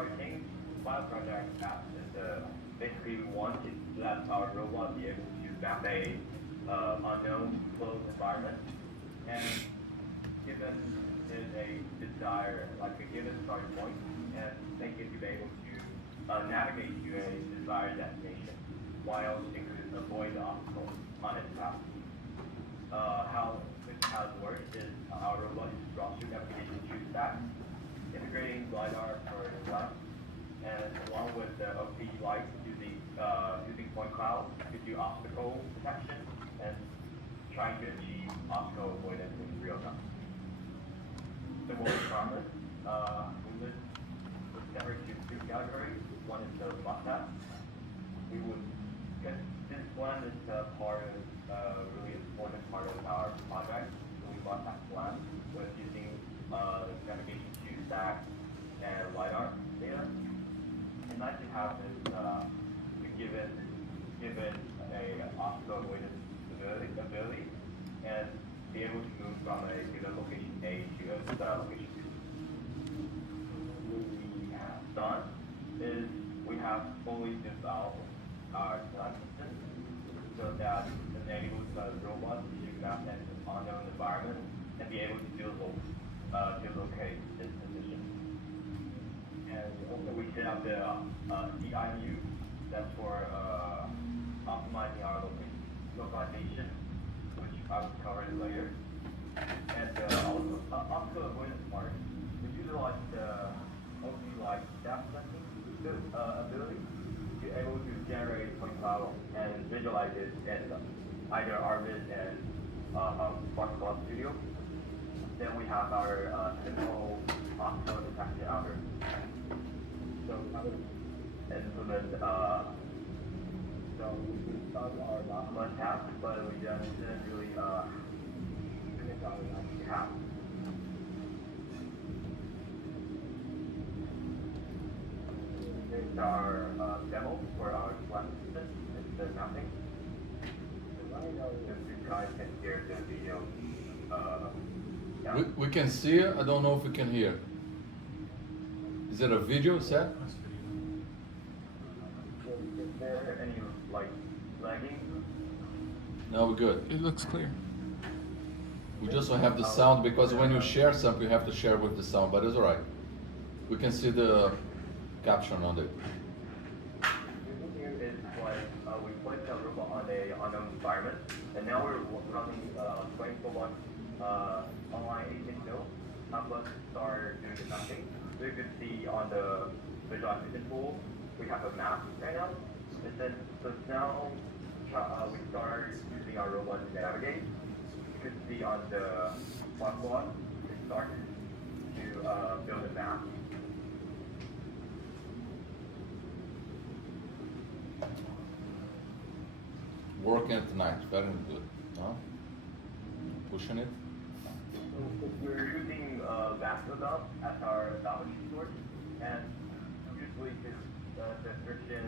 our main pilot project app is basically we want to let our robot be able to map a unknown closed environment, and given is a desire, like a given starting point, and make it be able to navigate to a desired destination while it could avoid the obstacles on its path. How it works is our robot is structured application two stacks, integrating LiDAR for the left, and along with the OP light using point cloud to do obstacle detection and trying to achieve obstacle avoidance in real time. The more requirements, we list separate two categories. One is the must-have. Because this one is part of really important part of our project. We must have plan with using navigation to stack and LiDAR data. And nice to have is given a obstacle avoidance ability and be able to move from a given location A to a location B. What we have done is we have fully developed our design system so that it enables the robot to map an unknown environment and be able to locate its position. And also we set up the CIU, that's for optimizing our localization, which I will cover later. And also obstacle avoidance part, we utilize the OP like depth sensing ability to be able to generate point cloud and visualize it in either Arvis and Spark Studio. Then we have our simple obstacle detection algorithm. So I would implement so we thought our last must-have, but we didn't really finish our must-have. It's our demo for our flat system. It's the mapping. So I know if you guys can hear the video. Yeah. We can see it. I don't know if we can hear. Is it a video set? Is there any like lagging? No, we're good. It looks clear. We just don't have the sound because when you share something, you have to share with the sound, but it's all right. We can see the caption on it. Here is like we placed a robot on a unknown environment, and now we're running 24/1 online agent build. Let's start doing the mapping. So you can see on the visualization tool, we have a map right now. And then so now we start using our robot to navigate. You can see on the platform, we start to build a map. Working at night, very good. Huh? Pushing it. We're using Vascodom as our dominant source, and usually the description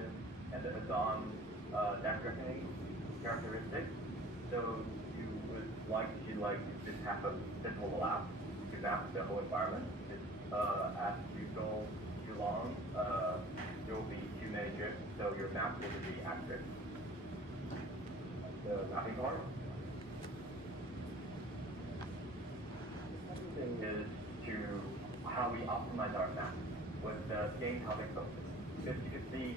and the DOM reckoning characteristics. So you would like to just have a simple lab to map the whole environment. Because as you go too long, there will be too many drifts, so your map will be accurate. The mapping part. Is to how we optimize our map with the same topic focus. Because you can see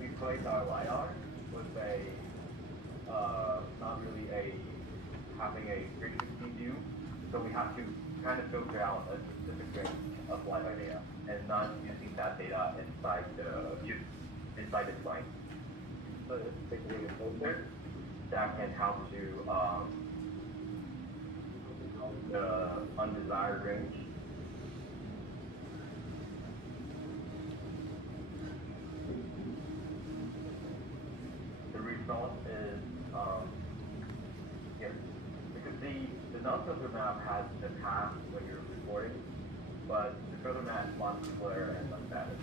we place our LiDAR with a not really having a 360 view, so we have to kind of filter out a specific range of LiDAR data and not using that data inside the design. So it's basically a filter that can help to the undesired range. The result is because the non-filter map has the path when you're recording, but the filter map is much clearer and much better.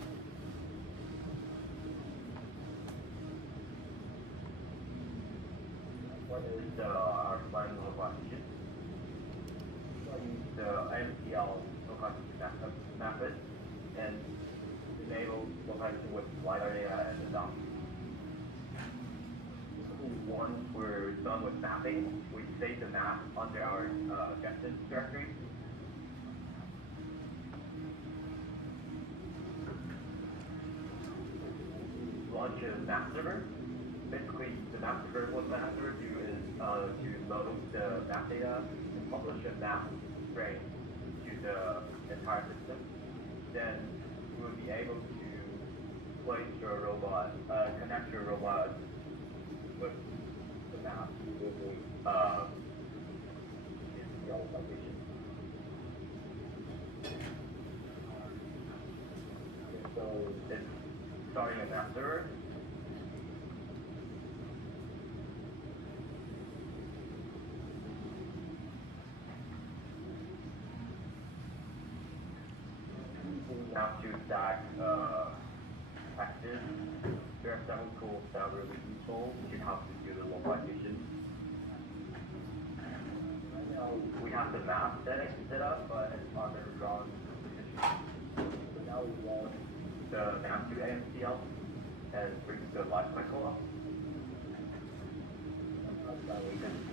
What is our final localization? The MCL localization method and enable localization with LiDAR data and the DOM. Once we're done with mapping, we save the map under our Jetson directory. Launch a map server. Basically, the map server, what the map server do is to load the map data and publish a map frame to the entire system. Then you will be able to place your robot, connect your robot with the map using geolocation. So it's starting a map server. Map to stack packages. There are several tools that are really useful to help you do the localization. Right now we have the map set up, but it's on the wrong position. So now we want the map to AMCL and bring the life cycle up.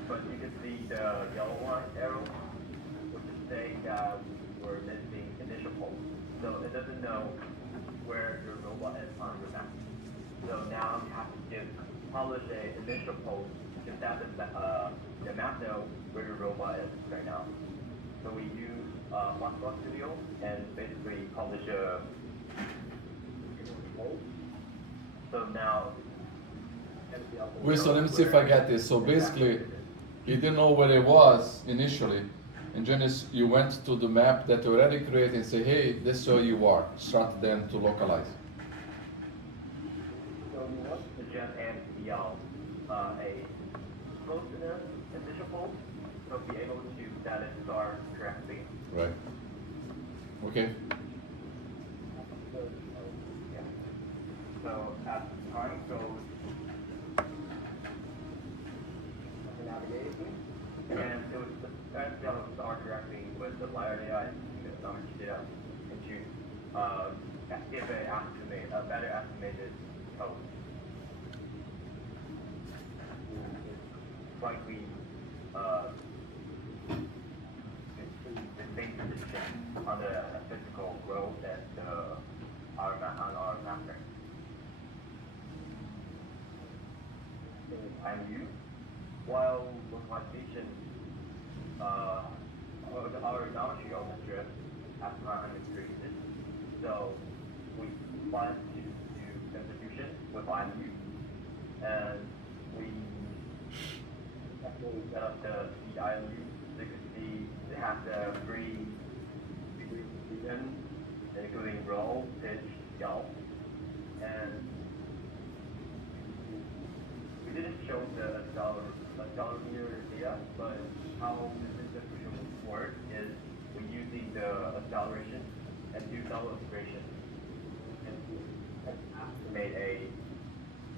But you can see the yellow line arrow, which is saying that we're missing initial pulse. So it doesn't know where your robot is on the map. So now you have to publish a initial pulse to let the map know where your robot is right now. So we use Flux Studio and basically publish a pulse. So now Wait, so let me see if I get this. So basically, he didn't know where it was initially, and then you went to the map that you already created and say, hey, this is where you are. Start then to localize. So we want to suggest MCL a close enough initial pulse to be able to set it start correctly. Right. Okay. So as time goes, navigating, and it was start directly with the LiDAR data and the numbers data into give a better estimated code. Likely the same position on the physical road that on our map frame. IMU, while localization, our knowledge of the drift has not increases, so we plan to do distribution with IMU, and we actually set up the IMU. So you can see it has the 3 degree region, including roll, pitch, scale, and we didn't show the accelerometer data, but how this distribution works is we're using the acceleration and do double integration and estimate a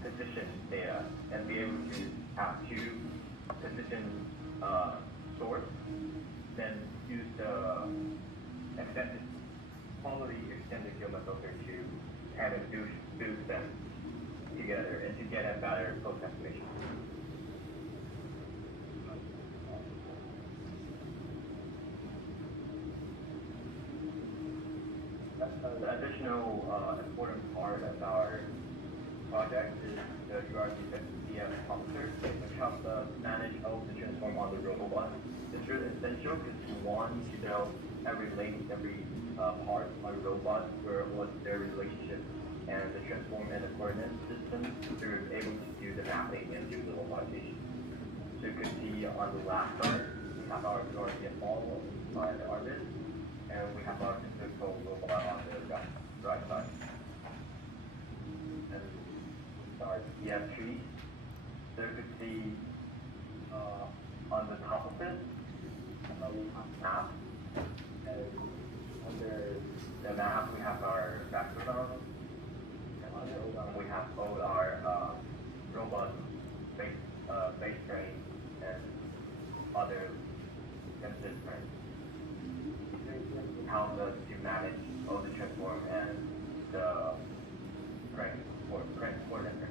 position data and be able to have 2 position source, then use the extended quality extended human filter to kind of boost them together and to get a better post estimation. The additional important part of our project is the URCF officer, which helps us manage all the transform on the robot. It's really essential because you want to know every link, every part on the robot, what's their relationship and the transform and the coordinate system to be able to do the mapping and do the localization. So you can see on the last chart, we have our URCF model on the orbit, and we have our physical robot on the right side. And our EF tree. So you can see on the top of it, we have map, and under the map we have our vector zone. We have all our robot base train and other sensitive trains. It helps us to manage of the transform and the crank coordinator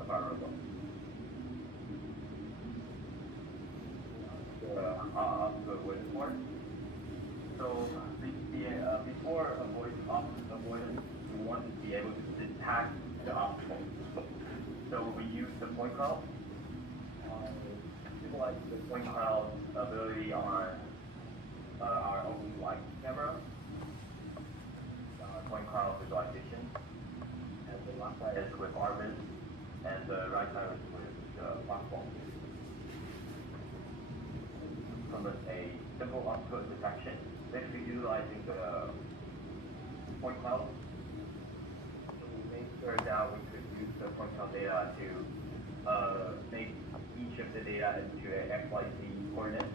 of our robot. The avoidance part. So before avoidance, we want to be able to detect the obstacle. So we use the point cloud. Utilize the point cloud ability on our open light camera, point cloud visualization, and the left side is with Arvis, and the right side is with the platform. From a simple obstacle detection, basically utilizing the point cloud. So we made sure that we could use the point cloud data to make each of the data into a XYZ coordinate.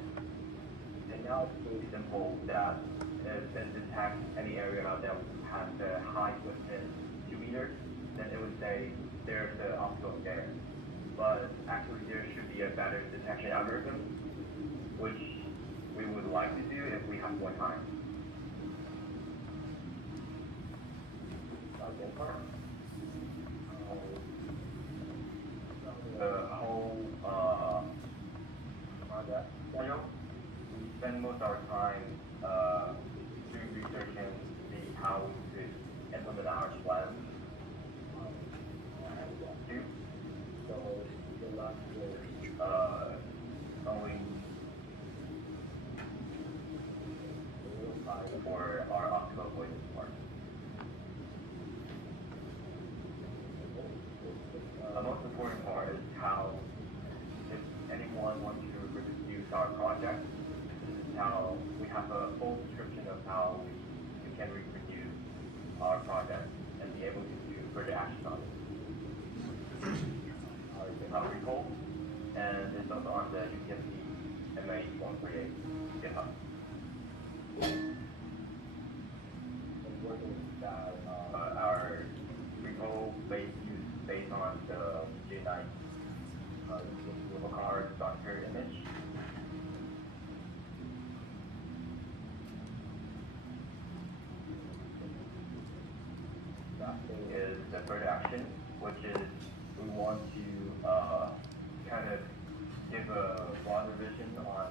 And now it's really simple that if it detects any area that has the height within 2 meters, then it would say there's the obstacle there. But actually there should be a better detection algorithm, which we would like to do if we have more time. The whole project schedule, we spend most of our time doing research and see how we could implement our plan. So the last year, only for our obstacle avoidance part. The most important part is how, if anyone wants to reproduce our project, this is how we have a full description of how we can reproduce our project and be able to do further action on it. GitHub repo, and it's also on the UTMC MAE 138 GitHub. Our repo based on the J9 little car Docker image. That thing is the further action, which is we want to kind of give a broader vision on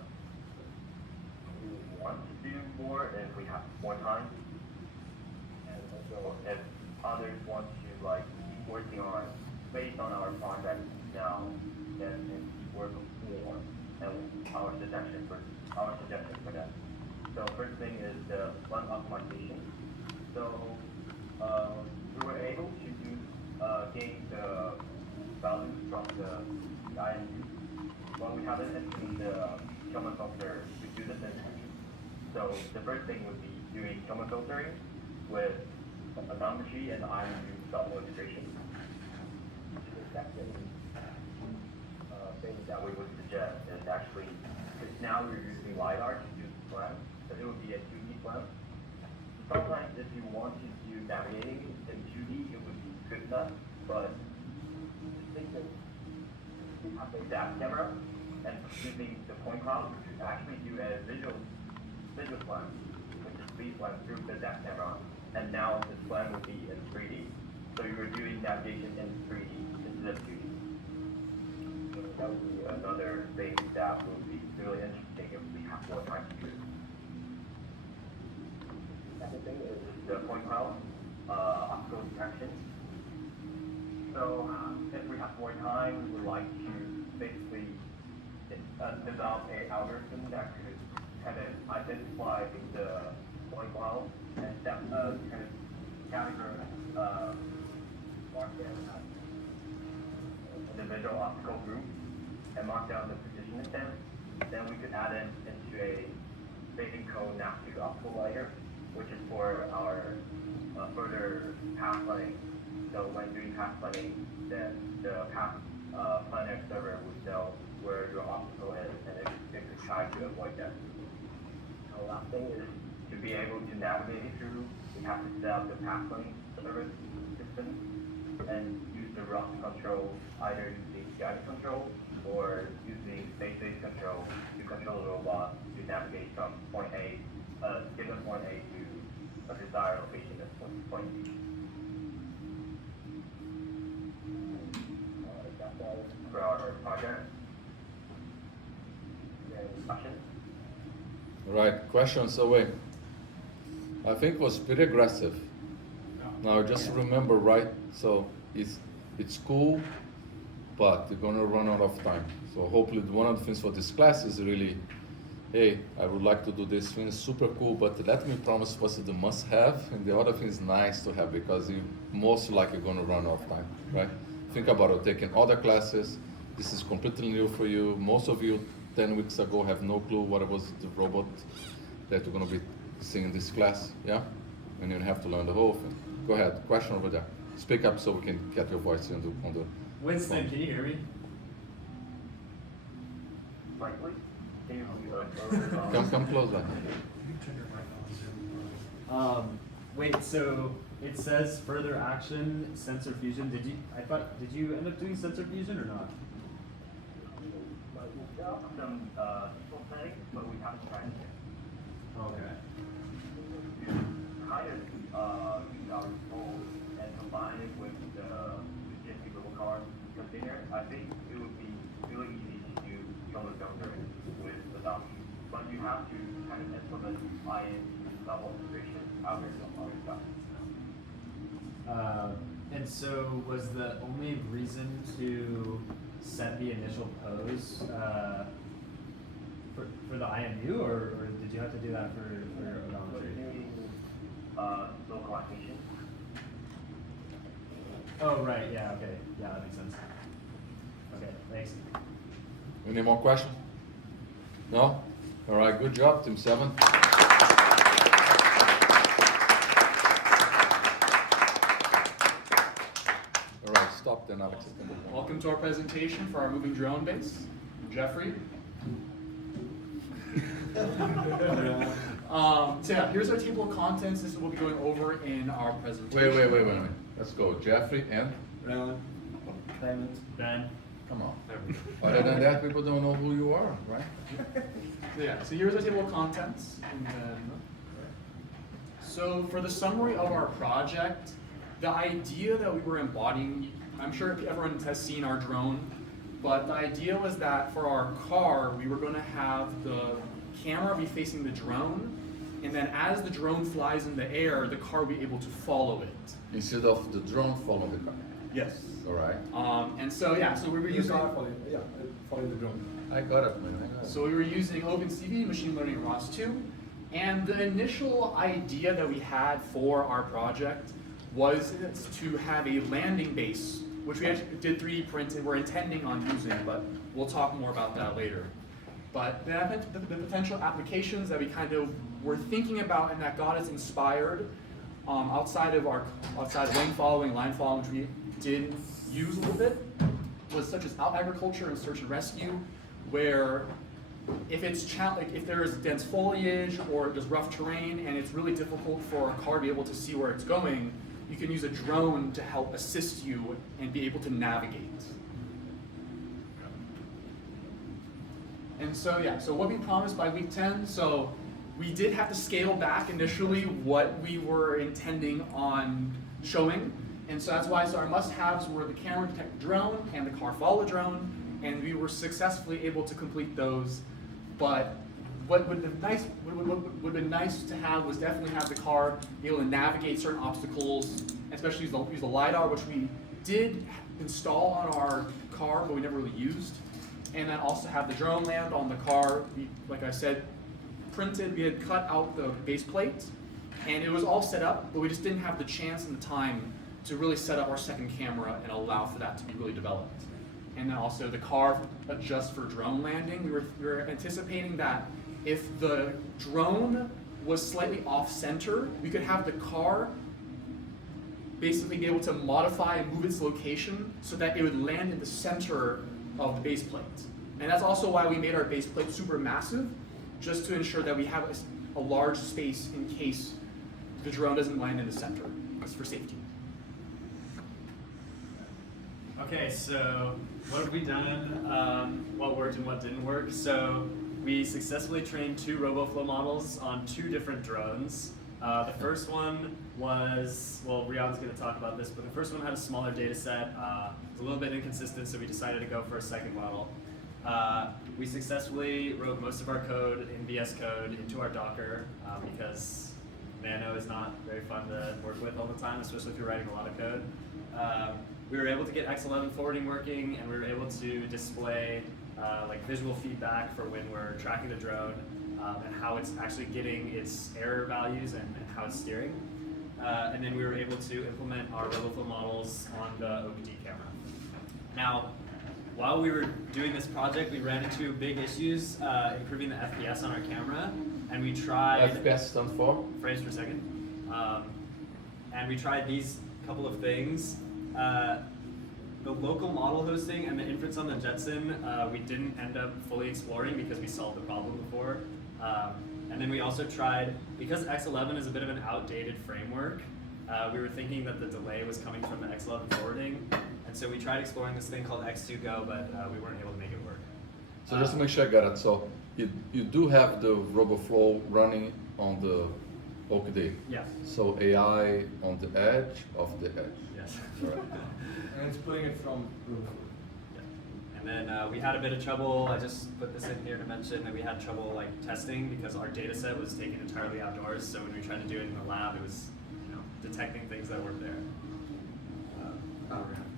we want to do more if we have more time. And also if others want to keep working on based on our project now, then it's work more and our suggestion for that. So first thing is the one optimization. So we were able to gain the values from the IMU, but we haven't entered the Kalman filter to do the syntax. So the first thing would be doing Kalman filtering with a geometry and IMU double integration. The second thing that we would suggest is actually, because now we're using LiDAR to do the plan, so it would be a 2D plan. Sometimes if you want to do navigating in 2D, it would be good enough, but just think that we have a DAP camera, and using the point cloud, we could actually do a visual plan, which is speed plan through the DAP camera, and now this plan would be in 3D. So you were doing navigation in 3D instead of 2D. So that would be another thing that would be really interesting if we have more time to do it. Second thing is the point cloud obstacle detection. So if we have more time, we would like to basically develop an algorithm that could kind of identify the point cloud and kind of categorize mark down individual obstacle group and mark down the position of them. Then we could add it into a basic code now to obstacle layer, which is for our further path planning. So when doing path planning, then the path planner server would know where your obstacle is, and it could try to avoid that. The last thing is to be able to navigate it through, we have to set up the path planning service system and use the route control, either using guided control or using space-based control to control the robot to navigate from point A, given point A to a desired location at point B. For our project. Any questions? Right, questions away. I think it was pretty aggressive. Now just remember, right? So it's cool, but you're gonna run out of time. So hopefully one of the things for this class is really, hey, I would like to do this thing, it's super cool, but let me promise what's the must have, and the other thing is nice to have because you most likely gonna run out of time, right? Think about it, taking other classes, this is completely new for you. Most of you 10 weeks ago have no clue what it was the robot that you're gonna be seeing in this class, yeah? And you have to learn the whole thing. Go ahead, question over there. Speak up so we can get your voice on the Winston, phone. can you hear me? Frankly, can you Come closer. Wait, so it says further action, sensor fusion. Did you end up doing sensor fusion or not? some planning, but we haven't tried it yet. Okay. Kind of use our tool and combine it with the GSP little card container. I think it would be really easy to do shoulder filter with the dummy, but you have to kind of implement IN level integration out of our stuff. And so was the only reason to set the initial pose for the IMU, or did you have to do that for odometry? Localization. Oh, right, yeah, okay. Yeah, that makes sense. Okay, thanks. Any more questions? No? All right, good job, Team 7. All right, stop then, Alex. Welcome to our presentation for our moving drone base. I'm Jeffrey. So yeah, here's our table of contents. This is what we'll be going over in our presentation. Wait a minute. Let's go. Jeffrey and? Ben? Come on. Other than that, people don't know who you are, right? So yeah, so here's our table of contents. And then, so for the summary of our project, the idea that we were embodying, I'm sure everyone has seen our drone, but the idea was that for our car, we were going to have the camera be facing the drone, and then as the drone flies in the air, the car will be able to follow it. Instead of the drone following the car. Yes. All right. And so yeah, so we were using following the drone. I got it, man. I got it. So we were using OpenCV, machine learning in ROS2, and the initial idea that we had for our project was to have a landing base, which we actually did 3D print and we're intending on using, but we'll talk more about that later. But the potential applications that we kind of were thinking about and that got us inspired outside of lane following, line following, which we did use a little bit, was such as agriculture and search and rescue, where if there is dense foliage or there's rough terrain and it's really difficult for a car to be able to see where it's going, you can use a drone to help assist you and be able to navigate. And so yeah, so what we promised by week 10, so we did have to scale back initially what we were intending on showing. And so that's why our must-haves were the camera detect the drone and the car follow the drone, and we were successfully able to complete those. But what would have been nice to have was definitely have the car be able to navigate certain obstacles, especially use the LiDAR, which we did install on our car, but we never really used. And then also have the drone land on the car. We, like I said, we had cut out the base plate, and it was all set up, but we just didn't have the chance and the time to really set up our second camera and allow for that to be really developed. And then also the car adjusts for drone landing. We were anticipating that if the drone was slightly off center, we could have the car basically be able to modify and move its location so that it would land in the center of the base plate. And that's also why we made our base plate super massive, just to ensure that we have a large space in case the drone doesn't land in the center. It's for safety. Okay, so what have we done? What worked and what didn't work? So we successfully trained 2 RoboFlow models on 2 different drones. The first one was, well, Riyadh's going to talk about this, but the first one had a smaller data set. It was a little bit inconsistent, so we decided to go for a second model. We successfully wrote most of our code in VS Code into our Docker because Nano is not very fun to work with all the time, especially if you're writing a lot of code. We were able to get X11 forwarding working, and we were able to display like visual feedback for when we're tracking the drone and how it's actually getting its error values and how it's steering. And then we were able to implement our RoboFlow models on the OBD camera. Now, while we were doing this project, we ran into big issues improving the FPS on our camera, and we tried FPS stands for? frames per second. And we tried these couple of things. The local model hosting and the inference on the Jetson, we didn't end up fully exploring because we solved the problem before. And then we also tried, because X11 is a bit of an outdated framework, we were thinking that the delay was coming from the X11 forwarding. And so we tried exploring this thing called X2Go, but we weren't able to make it work. So just to make sure I got it, so you do have the RoboFlow running on the OKD. Yes. So AI on the edge of the edge. Yes. Right. And it's pulling it from And then we had a bit of trouble. I just put this in here to mention that we had trouble like testing because our data set was taken entirely outdoors. So when we tried to do it in the lab, it was detecting things that weren't there.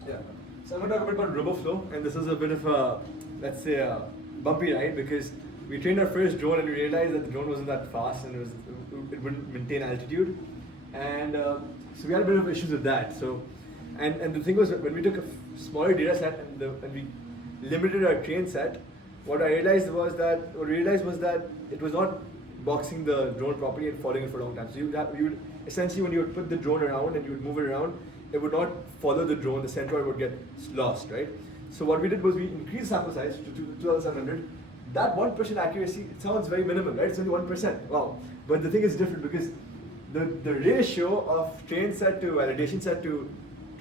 Yeah. So I'm going to talk a bit about RoboFlow, and this is a bit of a, let's say, a bumpy ride because we trained our first drone and we realized that the drone wasn't that fast and it wouldn't maintain altitude, and so we had a bit of issues with that. So, and the thing was, when we took a smaller data set and we limited our train set, what we realized was that it was not boxing the drone properly and following it for a long time. So you would essentially, when you would put the drone around and you would move it around, it would not follow the drone, the centroid would get lost, right? So what we did was we increased sample size to 2,700. That 1% accuracy, it sounds very minimal, right? It's only 1%, wow. But the thing is different because the ratio of train set to validation set to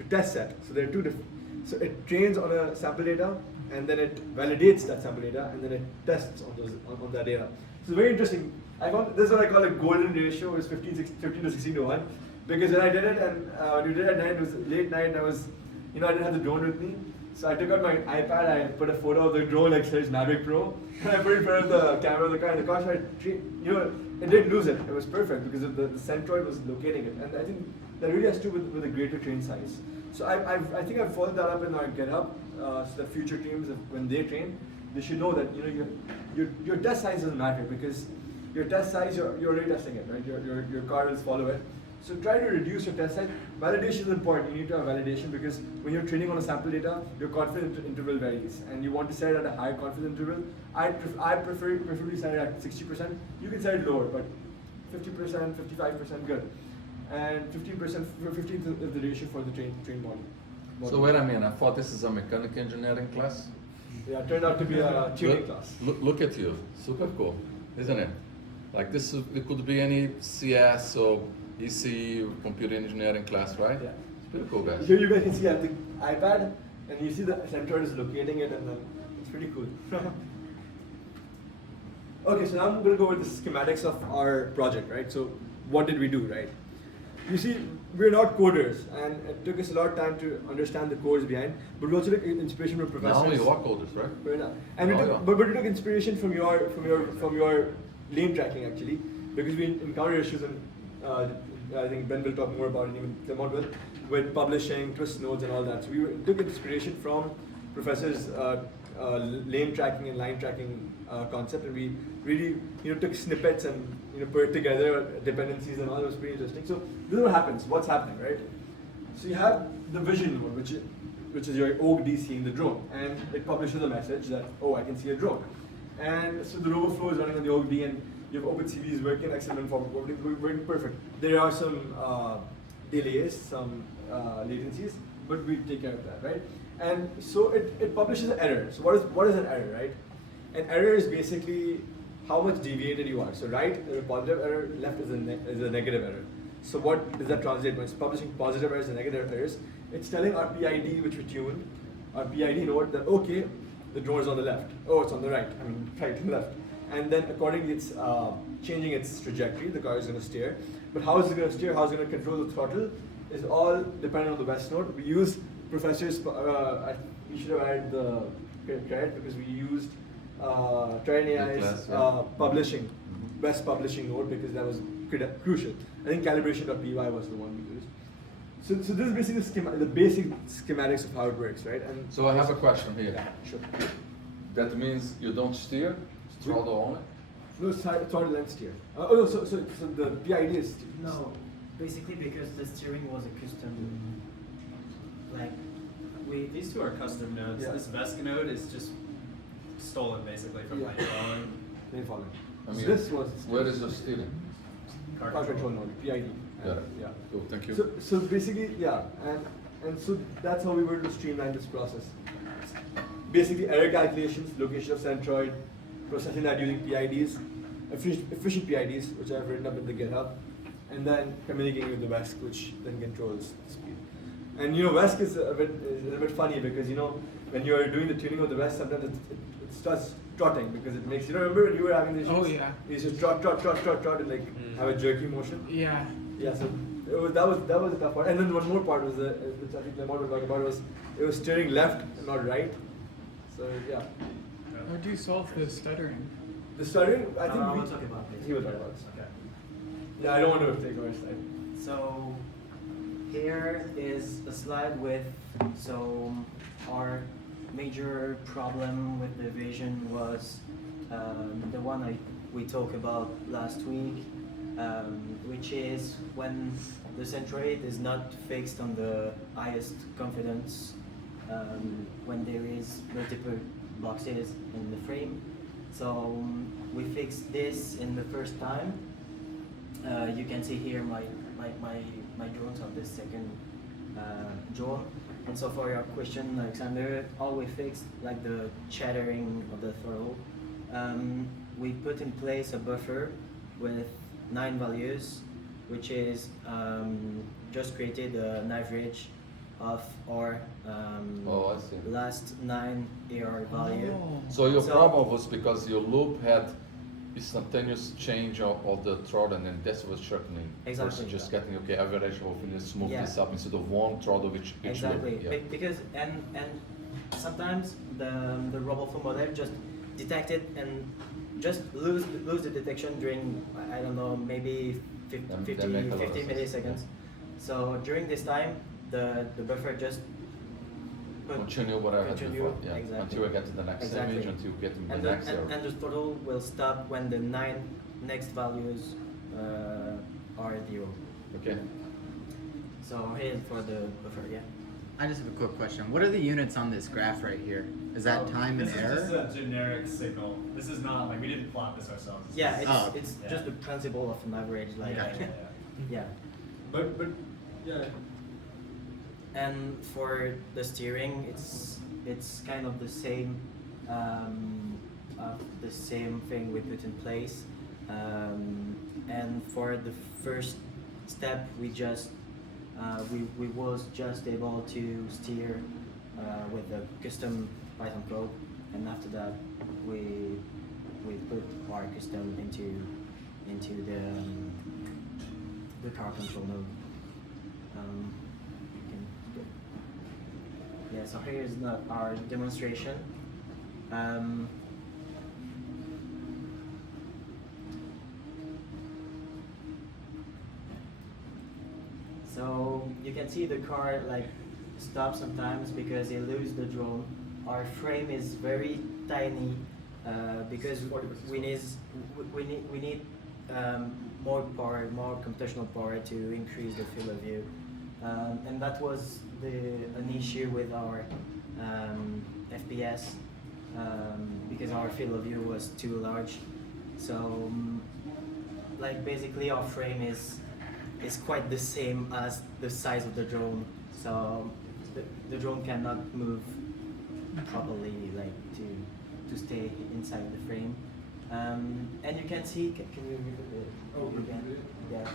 test set, so there are two different. So it trains on a sample data, and then it validates that sample data, and then it tests on that data. So it's very interesting. I found this is what I call a golden ratio, is 15 to 16 to 1. Because when I did it, and when we did it at night, it was late night, and I didn't have the drone with me. So I took out my iPad, I put a photo of the drone, like says Maverick Pro, and I put it in front of the camera of the car, and the car started, it didn't lose it. It was perfect because the centroid was locating it. And I think that really has to do with a greater train size. So I think I've followed that up in our GitHub, so that future teams, when they train, they should know that your test size doesn't matter because your test size, you're already testing it, right? Your car will follow it. So try to reduce your test size. Validation is important. You need to have validation because when you're training on a sample data, your confidence interval varies, and you want to set it at a higher confidence interval. I preferably set it at 60%. You can set it lower, but 50%, 55%, good. And 15% is the ratio for the train model. So wait a minute, I thought this is a mechanical engineering class? Yeah, it turned out to be a tuning class. Look at you, super cool, isn't it? Like it could be any CS or ECE, computer engineering class, right? Yeah. It's pretty cool, guys. Here you guys can see I have the iPad, and you see the centroid is locating it, and then it's pretty cool. Okay, so now I'm going to go over the schematics of our project, right? So what did we do, right? You see, we're not coders, and it took us a lot of time to understand the codes behind, but we also took inspiration from professors. Now you are coders, right? We're not. And but we took inspiration from your lane tracking actually, because we encountered issues, and I think Ben will talk more about it, even Clement will, with publishing, twist nodes, and all that. So we took inspiration from professors' lane tracking and line tracking concept, and we really took snippets and put it together, dependencies and all. It was pretty interesting. So this is what happens. What's happening, right? So you have the vision node, which is your OGD seeing the drone, and it publishes a message that, oh, I can see a drone. And so the RoboFlow is running on the OGD, and you have OpenCVs working, excellent working perfect. There are some delays, some latencies, but we take care of that, right? And so it publishes an error. So what is an error, right? An error is basically how much deviated you are. So right is a positive error, left is a negative error. So what does that translate when it's publishing positive errors and negative errors? It's telling our PID, which we tuned, our PID node that, okay, the drone is on the left. Oh, it's on the right. I mean, right and left. And then accordingly, it's changing its trajectory. The car is going to steer. But how is it going to steer? How is it going to control the throttle? Is all dependent on the West node. We use professors. We should have added the credit because we used Trine class, yeah. publishing, West publishing node because that was crucial. I think calibration.py was the one we used. So this is basically the basic schematics of how it works, right? And So I have a question here. yeah, sure. That means you don't steer, throttle only? No, throttle and steer. Oh no, so the PID is steer. No, basically because the steering was a custom, like These two are custom nodes. Yeah. This VESC node is just stolen basically from Yeah. lane following. Lane following. I So mean, this was where is the steering? Car car control node, PID. Got it. Yeah. Cool, thank you. So basically, yeah, and so that's how we were to streamline this process. Basically, error calculations, location of centroid, processing that using PIDs, efficient PIDs, which I've written up in the GitHub, and then communicating with the VESC, which then controls the speed. And VESC is a bit funny because when you're doing the tuning of the VESC, sometimes it starts trotting because it makes remember when you were having the issues? Oh, yeah. You just trot and like have a jerky motion. Yeah. Yeah, so that was a tough part. And then one more part was which I think Lemon was talking about was it was steering left and not right. So yeah, How do you solve the stuttering? the stuttering I think we'll talk about this. he will talk about this. Okay. Yeah, I don't want to take over his side. So here is a slide with our major problem with the vision was the one we talked about last week, which is when the centroid is not fixed on the highest confidence, when there is multiple boxes in the frame. So we fixed this in the first time. You can see here my drones of the second drone. And so for your question, Alexander, all we fixed, like the chattering of the throttle, we put in place a buffer with 9 values, which is just created an average of our Oh, I see. last 9 AR value. So your So- problem was because your loop had instantaneous change of the throttle, and then that was shortening. Exactly. Versus just getting average, hopefully smooth Yeah. this up instead of one throttle each Exactly, loop. Yeah. because and sometimes the RoboFlow model just detect it and just lose the detection during I don't know maybe 50, That 50, make a lot of 50 sense, milliseconds. So during this time, the buffer just Continue what I had continue, before, yeah. exactly. Until I get to the next Exactly. image, until you get to the and next the, error. and the throttle will stop when the 9 next values are 0. Okay. So here for the buffer, yeah. I just have a quick question. What are the units on this graph right here? Is that time and This is error? just a generic signal. This is not like we didn't plot this ourselves. This Yeah, is- Oh. it's Yeah. just the principle of an average, like Yeah. yeah. But yeah. And for the steering, it's kind of the same thing we put in place. And for the first step, we just we was just able to steer with the custom Python code, and after that we put our custom into the car control node. You can go. Yeah, so here is our demonstration. So you can see the car like stop sometimes because it loses the drone. Our frame is very tiny because we need more power, more computational power to increase the field of view, and that was an issue with our FPS because our field of view was too large. So like basically our frame is quite the same as the size of the drone, so the drone cannot move properly, like to stay inside the frame. And you can see, can you read it again? Yeah.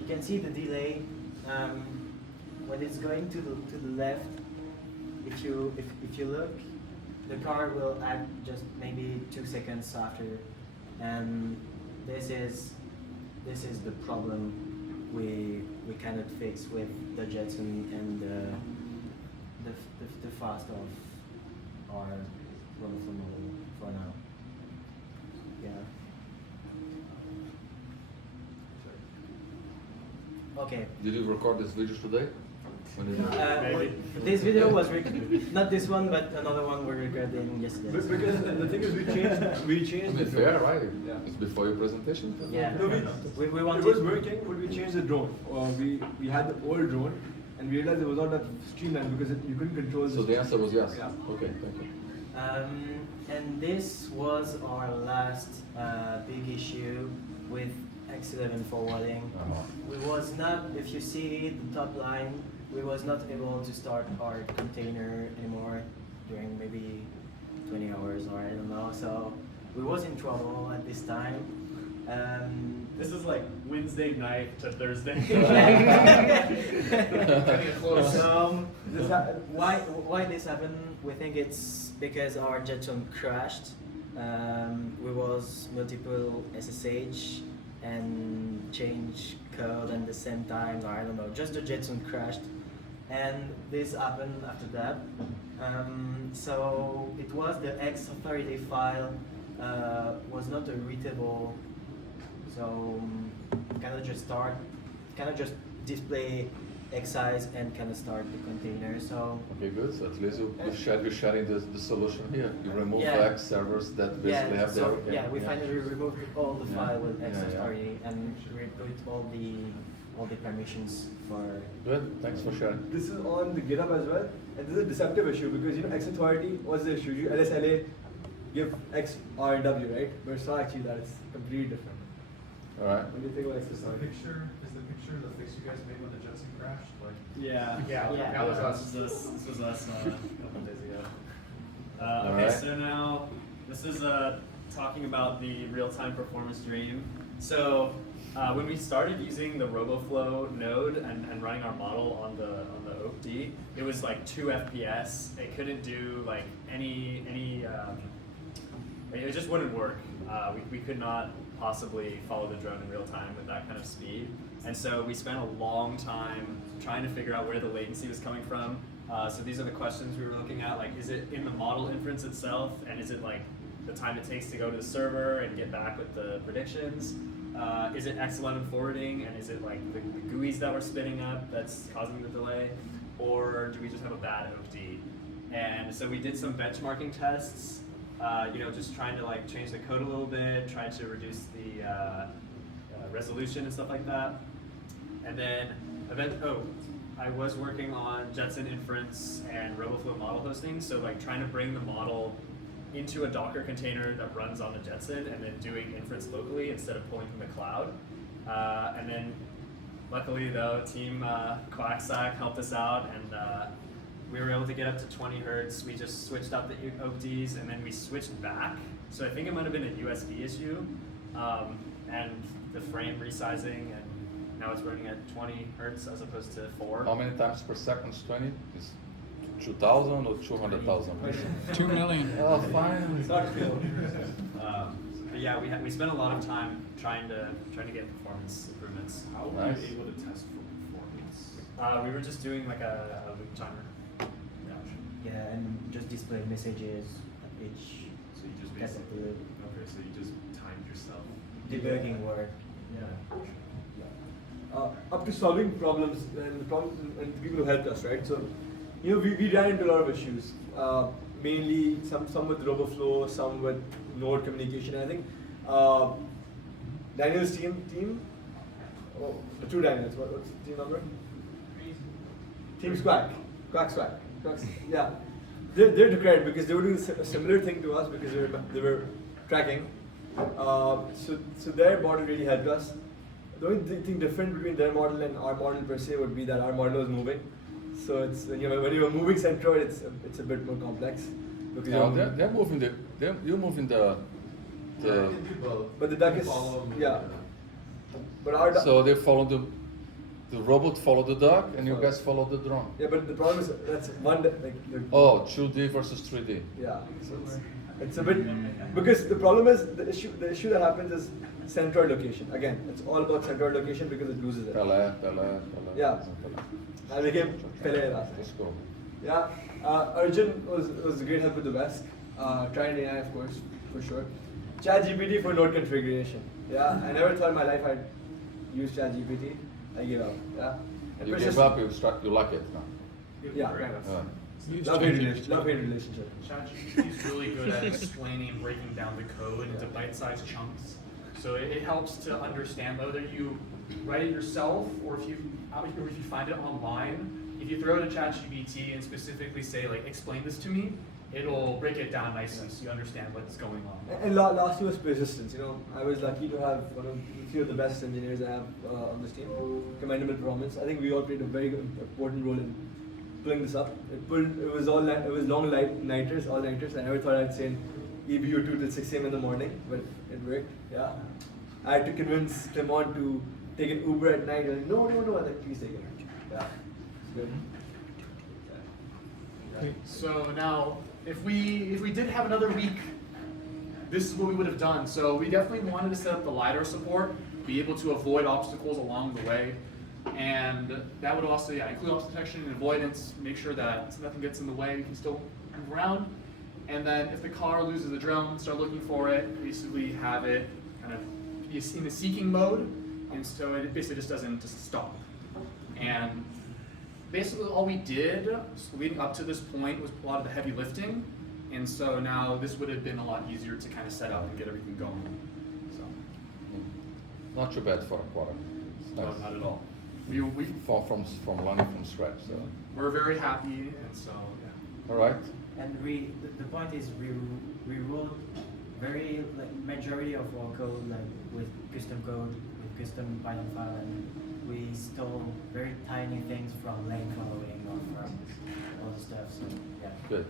You can see the delay when it's going to the left. If you look, the car will act just maybe 2 seconds after, and this is the problem we cannot fix with the Jetson and the fast of our RoboFlow model for now. Yeah. Okay. Did you record this video today? When did you- Maybe. This video was not this one, but another one we're recording yesterday. Because the thing is, we changed I the mean, drone. fair, right? Yeah. It's before your presentation. Yeah. No, we it wanted. was working, but we changed the drone. We had the old drone, and we realized it was not that streamlined because you couldn't control. So the answer was yes. Yeah. Okay, thank you. And this was our last big issue with X11 forwarding. Uh-huh. We was not, if you see the top line, we was not able to start our container anymore during maybe 20 hours or I don't know. So we was in trouble at this time. This is like Wednesday night to Thursday. So why this happened? We think it's because our Jetson crashed. We was multiple SSH and change code at the same time. Or I don't know. Just the Jetson crashed, and this happened after that. So it was the X authority file was not a readable. So cannot just display X size and cannot start the container. So Okay, good. So at least you're sharing the solution here. You remove Yeah. the X servers that basically have so their. Okay. yeah, we finally removed all the Yeah. file with X Yeah, yeah. authority and put all the permissions for. Good. Thanks for sharing. This is on the GitHub as well, and this is a deceptive issue because X authority, what's the issue? You LSLA give X RW, right? But it's not actually that. It's completely different. All right. What do you think about X Is the authority? picture the fix you guys made when the Jetson crashed? Like, Yeah, Yeah. that was us. This was us a couple days ago. Okay, Alright. so now this is talking about the real-time performance stream. So when we started using the RoboFlow node and running our model on the OAK-D, it was like 2 FPS. It couldn't do like any it just wouldn't work. We could not possibly follow the drone in real time with that kind of speed. And so we spent a long time trying to figure out where the latency was coming from. So these are the questions we were looking at, like is it in the model inference itself, and is it like the time it takes to go to the server and get back with the predictions? Is it X11 forwarding, and is it like the GUIs that we're spinning up that's causing the delay? Or do we just have a bad OAK-D? And so we did some benchmarking tests, just trying to like change the code a little bit, try to reduce the resolution and stuff like that. And then I was working on Jetson inference and RoboFlow model hosting, so like trying to bring the model into a Docker container that runs on the Jetson and then doing inference locally instead of pulling from the cloud. And then luckily though, team Quacksack helped us out, and we were able to get up to 20 hertz. We just switched out the OAK-Ds and then we switched back. So I think it might have been a USB issue, and the frame resizing, and now it's running at 20 hertz as opposed to 4. How many times per second is 20? Is 2,000 or 200,000? 2 million. Oh, fine. It's not clear. But yeah, we spent a lot of time trying to get performance improvements. how were Nice. you able to test for performance? We were just doing like a loop timer. Yeah, and just display messages at each So you just step of the loop. okay, so you just timed yourself. Debugging work. Up to solving problems and the problems and the people who helped us, right? So, we ran into a lot of issues. Mainly some with RoboFlow, some with node communication. I think Daniel's team. Oh, the two Daniels. What's the team number? Team Quack Swag. Yeah, they're declared because they were doing a similar thing to us because they were tracking. So their model really helped us. The only thing different between their model and our model per se would be that our model was moving. So it's when you're moving Centroid, it's a bit more complex. Because No, you're- they're moving you're moving the. but the duck is yeah. But our duck, So they follow the robot follow the duck, and you guys follow the drone. yeah, but the problem is that's one like Oh, 2D versus 3D. yeah. So it's, It's a bit because the problem is the issue that happens is centroid location. Again, it's all about centroid location because it loses it. Pele. Yeah. I became Pele last Let's time. go. Yeah. Arjun was a great help with the VESC. Tried AI, of course, for sure. ChatGPT for node configuration. Yeah. I never thought in my life I'd use ChatGPT. I gave up. Yeah. And You persist- give up, you like it now. Yeah. Kind of. Yeah. Love-hate relationship. ChatGPT is really good at explaining and breaking down the code into bite-sized chunks. So it helps to understand whether you write it yourself or if you find it online. If you throw it to ChatGPT and specifically say like, explain this to me, it'll break it down nicely so you understand what's going on. And lastly was persistence. You know, I was lucky to have one of a few of the best engineers I have on this team. Commendable performance. I think we all played a very important role in pulling this up. It was long nighters, all nighters. I never thought I'd say EBU 2 till 6 a.m. in the morning, but it worked. Yeah, I had to convince Clement to take an Uber at night. And no. I think please take it. Yeah, it's good. So now, if we did have another week, this is what we would have done. So we definitely wanted to set up the LiDAR support, be able to avoid obstacles along the way. And that would also include obstacle detection and avoidance, make sure that nothing gets in the way, we can still move around. And then if the car loses the drone, start looking for it, basically have it kind of be in the seeking mode, and so it basically just doesn't stop. And basically all we did leading up to this point was a lot of the heavy lifting, and so now this would have been a lot easier to kind of set up and get everything going. So, Not too bad for a quarter. It's no, nice. not at all. We Far from learning from scratch. So. we're very happy, and so yeah. All right. And the point is we wrote very majority of our code with custom code, with custom Python file, and we stole very tiny things from lane following or from all the stuff. So yeah. Good.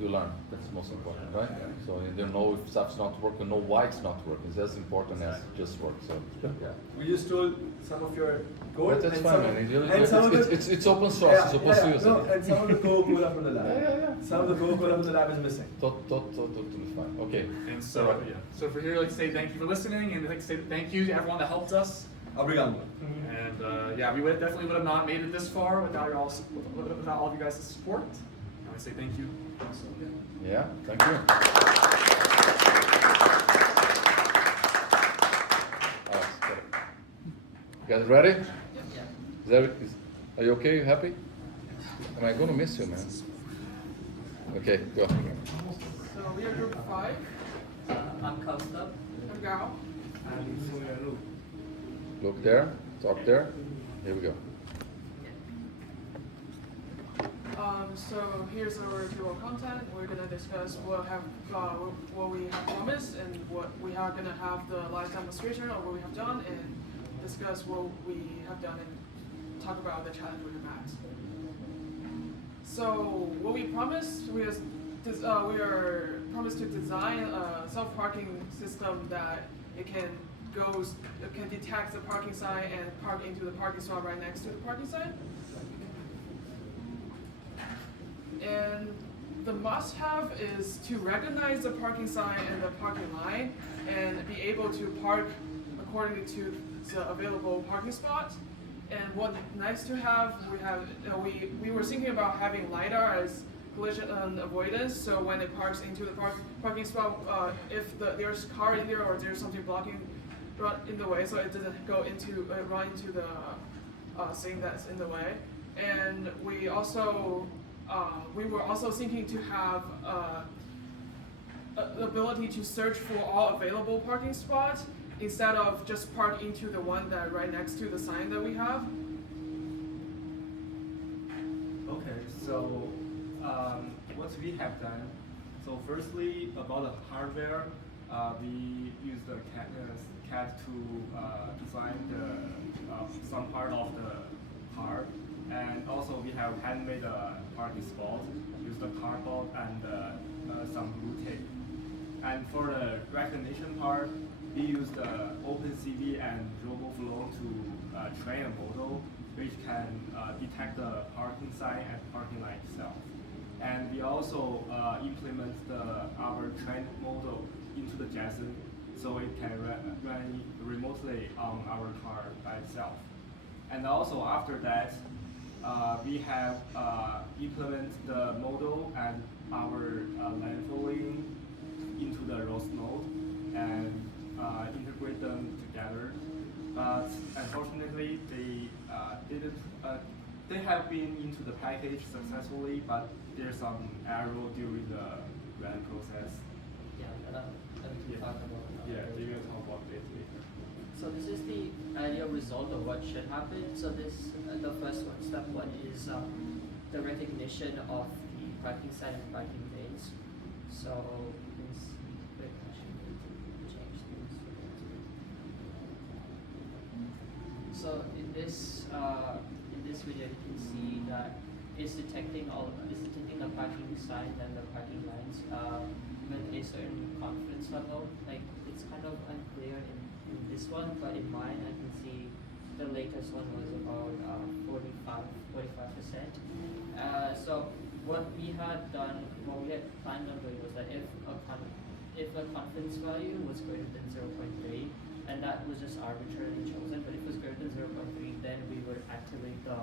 You learn. That's the most important, right? So you don't know if stuff's not working, know why it's not working. It's as important as just work. So yeah. We just stole some of your code. But that's and fine, some, man. and some of the, It's open source. You're supposed to use no, it. and some of the Coca-Cola from the lab. Yeah. Some of the Coca-Cola from the lab is missing. Totally fine. Okay. And so Alright. yeah. So for here, I'd like to say thank you for listening, and I'd like to say thank you to everyone that helped us. Obrigado. And yeah, we definitely would have not made it this far without all of you guys' support. And I say thank you. So, Yeah. Thank you. You guys ready? Are you okay? You happy? Am I gonna miss you, man? Okay, go. So we are group 5. I'm Kostov. I'm Gao. Look there. Talk there. Here we go. So here's our table of content. We're gonna discuss what we have promised and what we are gonna have the live demonstration of what we have done, and discuss what we have done and talk about the challenge we have met. So what we promised, we are promised to design a self-parking system that it can detect the parking sign and park into the parking spot right next to the parking sign. And the must-have is to recognize the parking sign and the parking line and be able to park according to the available parking spot. And what nice to have, we were thinking about having LiDAR as collision avoidance. So when it parks into the parking spot, if there's a car in there or there's something blocking in the way, so it doesn't go into run into the thing that's in the way. And we were also thinking to have the ability to search for all available parking spots instead of just park into the one that right next to the sign that we have. Okay, so what we have done. So firstly, about the hardware, we use the CAD to design some part of the car. And also we have handmade a parking spot, use the cardboard and some blue tape. And for the recognition part, we use the OpenCV and RoboFlow to train a model which can detect the parking sign and parking light itself. And we also implement our trained model into the JSON, so it can run remotely on our car by itself. And also after that, we have implement the model and our line following into the ROS node and integrate them together. But unfortunately, they didn't. They have been into the package successfully, but there's some error during the run process. Yeah, we can talk about that. Yeah, they will talk about this later. So this is the ideal result of what should happen. So this, the first one, step one is the recognition of the parking sign and parking lanes. So let's see, wait, I should change this. So in this video, you can see that it's detecting the parking sign and the parking lines with a certain confidence level. Like it's kind of unclear in this one, but in mine I can see the latest one was about 45%. So what we had done, what we had planned on doing was that if a confidence value was greater than 0.3, and that was just arbitrarily chosen, but if it was greater than 0.3, then we would activate the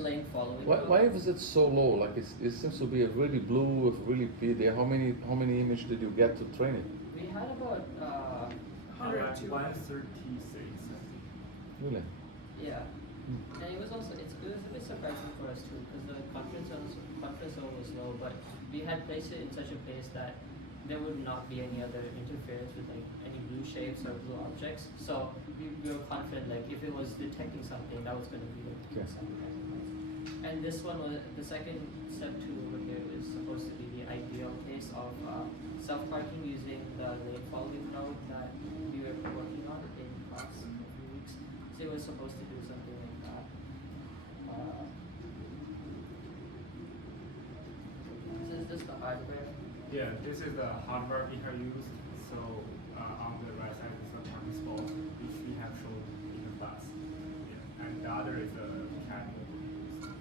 lane following. Why is it so low? Like it seems to be a really blue, really P there. How many images did you get to train it? We had about 100 136. Really? yeah, and it was a bit surprising for us too because the confidence level was low, but we had placed it in such a place that there would not be any other interference with like any blue shapes or blue objects. So we were confident like if it was detecting something, that was going to be the something. And this one was the second step two over here is supposed to be the ideal case of self-parking using the lane following node that we were working on in class a few weeks. So it was supposed to do something like that. This is just the hardware. Yeah, this is the hardware we have used. So on the right side is the parking spot, which we have shown in the class. Yeah. And the other is the CAD model used.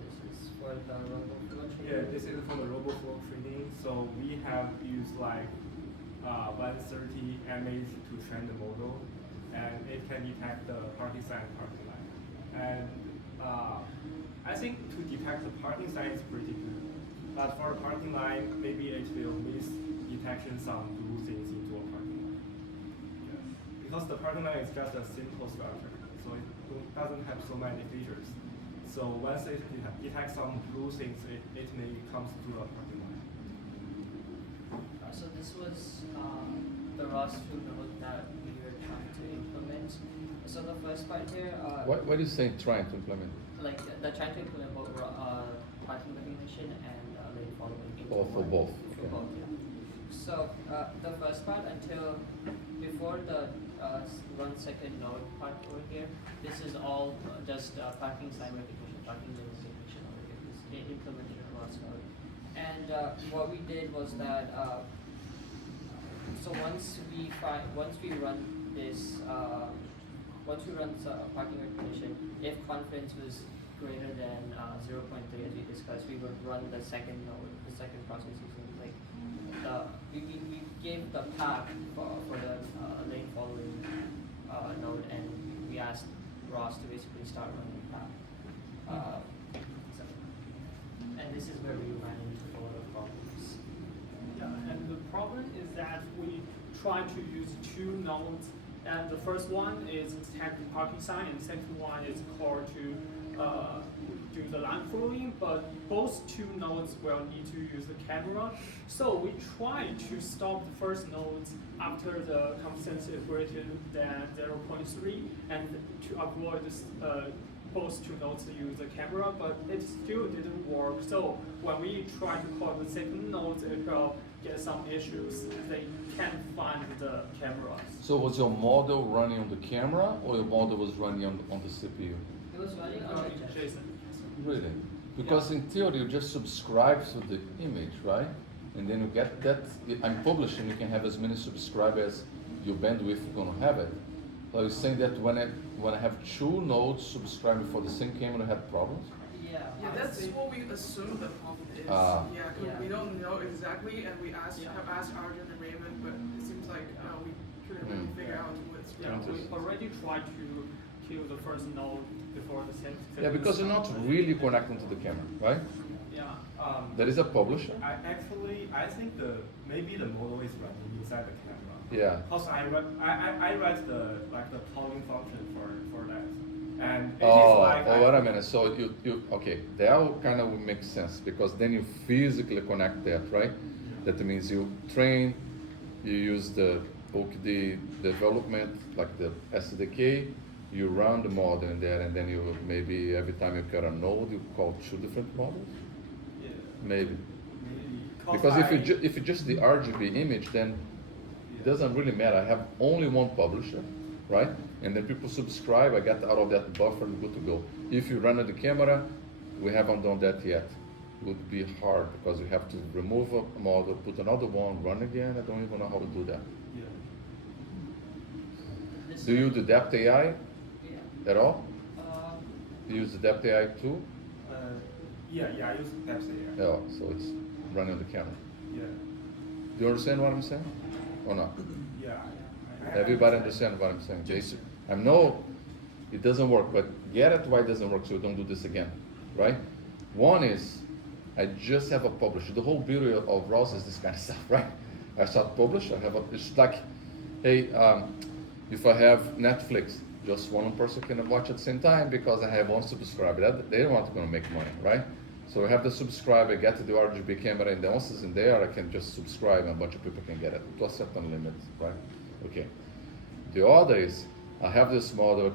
This is for the RoboFlow training. Yeah, this is for the RoboFlow training. So we have used like 130 image to train the model, and it can detect the parking sign and parking line. And I think to detect the parking sign is pretty good. But for a parking line, maybe it will miss detection some blue things into a parking line. Yeah. Because the parking line is just a simple structure, so it doesn't have so many features. So once it detects some blue things, it may come to a parking line. So this was the ROS 2 node that we were trying to implement. So the first part here. What are you saying trying to implement? Like the trying to implement both parking recognition and lane following. Oh, for both. For both, yeah. So the first part until before the run second node part over here, this is all just parking sign recognition, parking lane recognition over here. It's implemented in ROS node. And what we did was that so once we run this parking recognition, if confidence was greater than 0.3 as we discussed, we would run the second node, the second process using like we gave the path for the lane following node, and we asked ROS to basically start running the path. And this is where we ran into a lot of problems. Yeah, and the problem is that we try to use two nodes, and the first one is detect the parking sign, and the second one is called to do the line following, but both two nodes will need to use the camera. So we try to stop the first nodes after the confidence is greater than 0.3, and to avoid both two nodes to use the camera, but it still didn't work. So when we try to call the second node, it will get some issues. They can't find the camera. So was your model running on the camera, or your model was running on the CPU? It was running on the JSON. Really? Because in theory you just subscribe to the image, right? And then you get that. I'm publishing. You can have as many subscribers as your bandwidth is going to have it. So you're saying that when I have two nodes subscribing for the same camera, I had problems? Yeah, Yeah, that's what we assume the problem is. Ah. Yeah, 'cause Yeah. we don't know exactly, and we have asked Arjun and Raymond, but it seems like we couldn't really figure out what's Yeah, we already tried to kill the first node before the second. Yeah, because you're not really connecting to the camera, right? Yeah. There is a publisher. I think maybe the model is running inside the camera. Yeah. Because I write the calling function for that, and it is Oh, like wait a minute. So you okay? That kind of would make sense because then you physically connect that, right? That means you train, you use the OOCD development like the SDK, you run the model in there, and then you maybe every time you cut a node, you call two different models. Yeah. Maybe. Maybe. Because if it's just the RGB image, then it doesn't really matter. I have only one publisher, right? And then people subscribe, I get out of that buffer, and good to go. If you run the camera, we haven't done that yet. It would be hard because you have to remove a model, put another one, run again. I don't even know how to do that. Yeah. This Do you one- do depth AI Yeah. at all? Uh, Do you use the depth AI too? Yeah, I use apps here. Yeah, so it's running on the camera. Yeah. Do you understand what I'm saying? Or not? Yeah. Everybody understand what I'm saying? Jason, I know it doesn't work, but get it why it doesn't work so we don't do this again, right? One is, I just have a publisher. The whole beauty of RAWs is this kind of stuff, right? I start publish, it's like, hey, if I have Netflix, just one person can watch at the same time because I have one subscriber. They're not gonna make money, right? So I have the subscriber, get to the RGB camera, and once it's in there, I can just subscribe and a bunch of people can get it to a certain limit, right? Okay. The other is, I have this model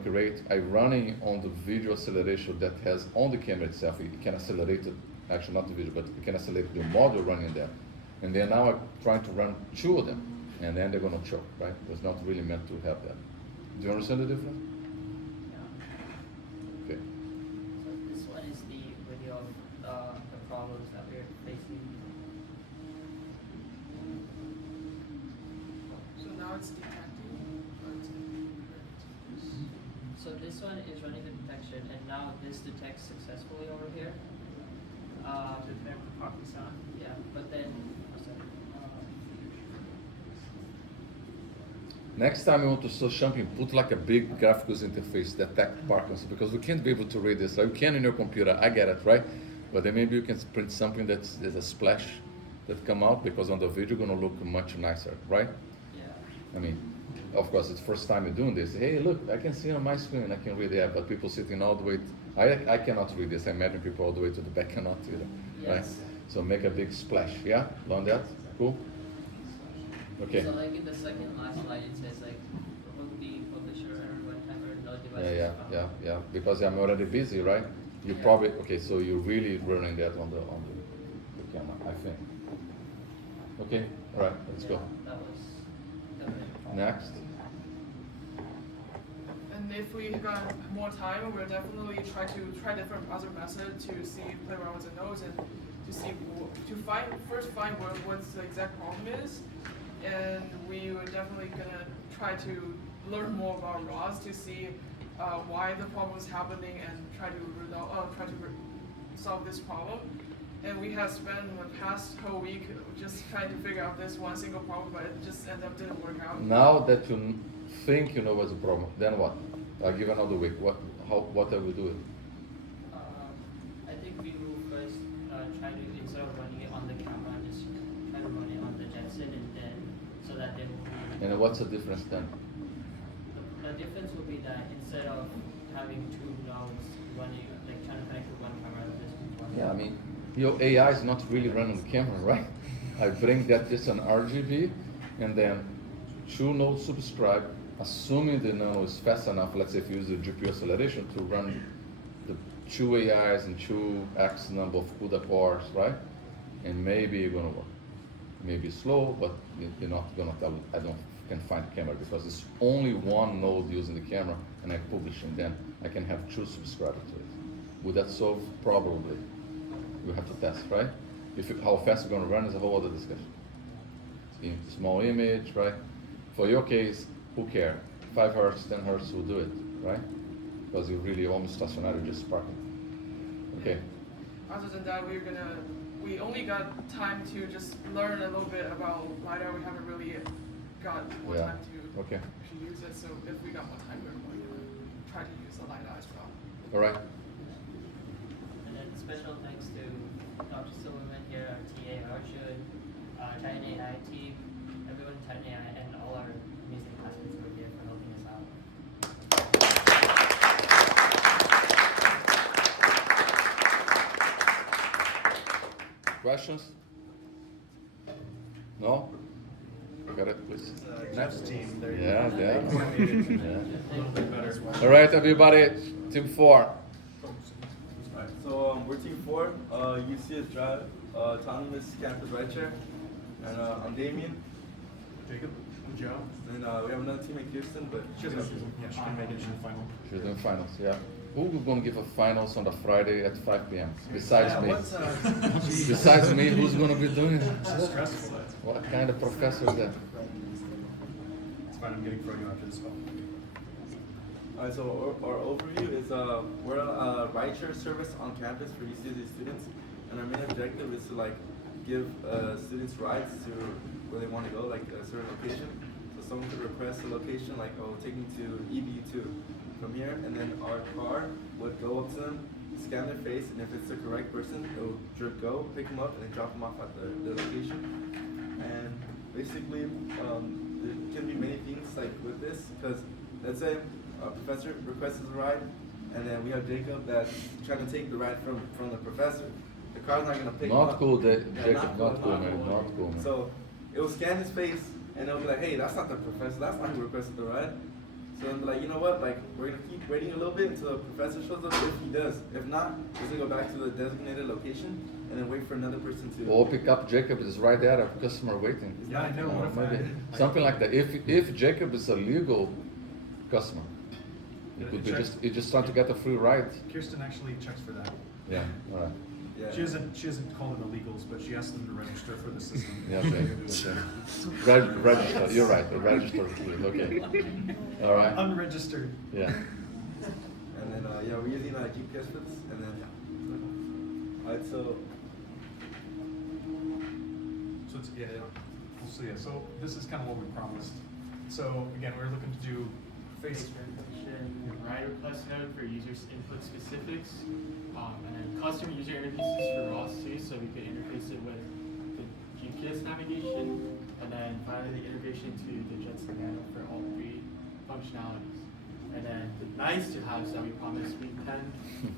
I running on the video acceleration that has on the camera itself. It can accelerate it, actually not the video, but it can accelerate the model running there. And then now I'm trying to run two of them, and then they're gonna choke, right? It's not really meant to have that. Do you understand the difference? yeah. Okay. So this one is the video of the problems that we're facing. So now it's detecting. So this one is running the detection, and now this detects successfully over here. Detect the parking sign. Yeah, but then, Next time you want to show something, put like a big graphics interface that detect parking, because we can't be able to read this. Like you can in your computer, I get it, right? But then maybe you can print something that's a splash that come out because on the video gonna look much nicer, right? yeah. I mean, of course, it's first time you're doing this. Hey, look, I can see on my screen, I can read it, but people sitting all the way, I cannot read this. I imagine people all the way to the back cannot either, right? Yes. So make a big splash, yeah? Learn that? Cool? Okay. So like in the second last slide, it says like remove the publisher error one time or no device. Yeah. Because I'm already busy, right? You Yeah. probably so you're really running that on the camera, I think. Okay, all right, let's go. That was it. Next. And if we got more time, we'll definitely try different other methods to see, play around with the nodes and to see, first find what the exact problem is. And we were definitely gonna try to learn more about RAWs to see why the problem is happening and try to solve this problem. And we have spent the past whole week just trying to figure out this one single problem, but it just ended up didn't work out. Now that you think you know what's the problem, then what? I'll give another week. What are we doing? I think we will first try to, instead of running it on the camera, just try to run it on the Jetson and then, so that they will be. And what's the difference then? The difference will be that instead of having two nodes running, like trying to connect to one camera, this one. Yeah, I mean, your AI is not really running the camera, right? I bring that just an RGB, and then two nodes subscribe, assuming the nano is fast enough, let's say if you use the GPU acceleration to run the two AIs and two X number of CUDA cores, right? And maybe you're gonna work. Maybe slow, but you're not gonna tell, I can find the camera because it's only one node using the camera and I publish and then I can have two subscribers to it. Would that solve? Probably. You have to test, right? How fast you're gonna run is a whole other discussion. In small image, right? For your case, who cares? 5 hertz, 10 hertz will do it, right? Because you're really almost stationary, just sparking. Okay. Other than that, we only got time to just learn a little bit about LiDAR. We haven't really got more Yeah. time to Okay. actually use it. So if we got more time, we're going to try to use the LiDAR as well. All right. And then special thanks to Dr. Silverman here, our TA, Arjun, Titan AI team, everyone in Titan AI, and all our amazing classmates who are here for helping us out. Questions? No? Got it, please. Jeff's team, they're Yeah, yeah. automated Yeah. a little bit better as well. All right, everybody. Team 4. Alright, so we're team 4, ECE Drive, autonomous campus rideshare, and I'm Damien. Jacob? I'm Joe. And we have another team in Houston, but She can make it to the final. She's doing finals, yeah. Who will gonna give a finals on the Friday at 5 p.m. Besides me? Besides me, who's gonna be doing it? It's stressful. What kind of professor is that? It's fine, I'm getting thrown you after this call. Alright, so our overview is we're a rideshare service on campus for ECE students, and our main objective is to like give students rides to where they want to go, like a certain location. So someone could request a location, like take me to EB2 from here, and then our car would go up to them, scan their face, and if it's the correct person, it will go pick them up and then drop them off at the location. And basically, there can be many things like with this, because let's say a professor requests a ride, and then we have Jacob that's trying to take the ride from the professor. The car's not gonna pick him Not up. cool, Yeah, Jacob. Not cool, man. Not cool, man. So it will scan his face, and it'll be like, hey, that's not the professor. That's not who requested the ride. So I'm like, you know what? Like, we're gonna keep waiting a little bit until the professor shows up. If he does, if not, we're gonna go back to the designated location and then wait for another person to. Or pick up Jacob is right there, a customer waiting. Yeah, I know. What if Maybe I- something like that. If Jacob is a legal customer, it Yeah, could be check. he's just trying to get a free ride. Kirsten actually checks for that. Yeah. All right. Yeah. She doesn't call them illegals, but she asks them to register for the system. Yeah. Okay. Okay. Register. You're right. Register, please. Okay. All right. Unregistered. Yeah. And then yeah, we're using GPS for this, and then yeah. Alright, so it's so this is kind of what we promised. So again, we're looking to do face. recognition, ride request node for users' input specifics, and then custom user interfaces for ROS too, so we could interface it with the GPS navigation, and then finally the integration to the Jetson Nano for all 3 functionalities. And then the nice to haves that we promised week 10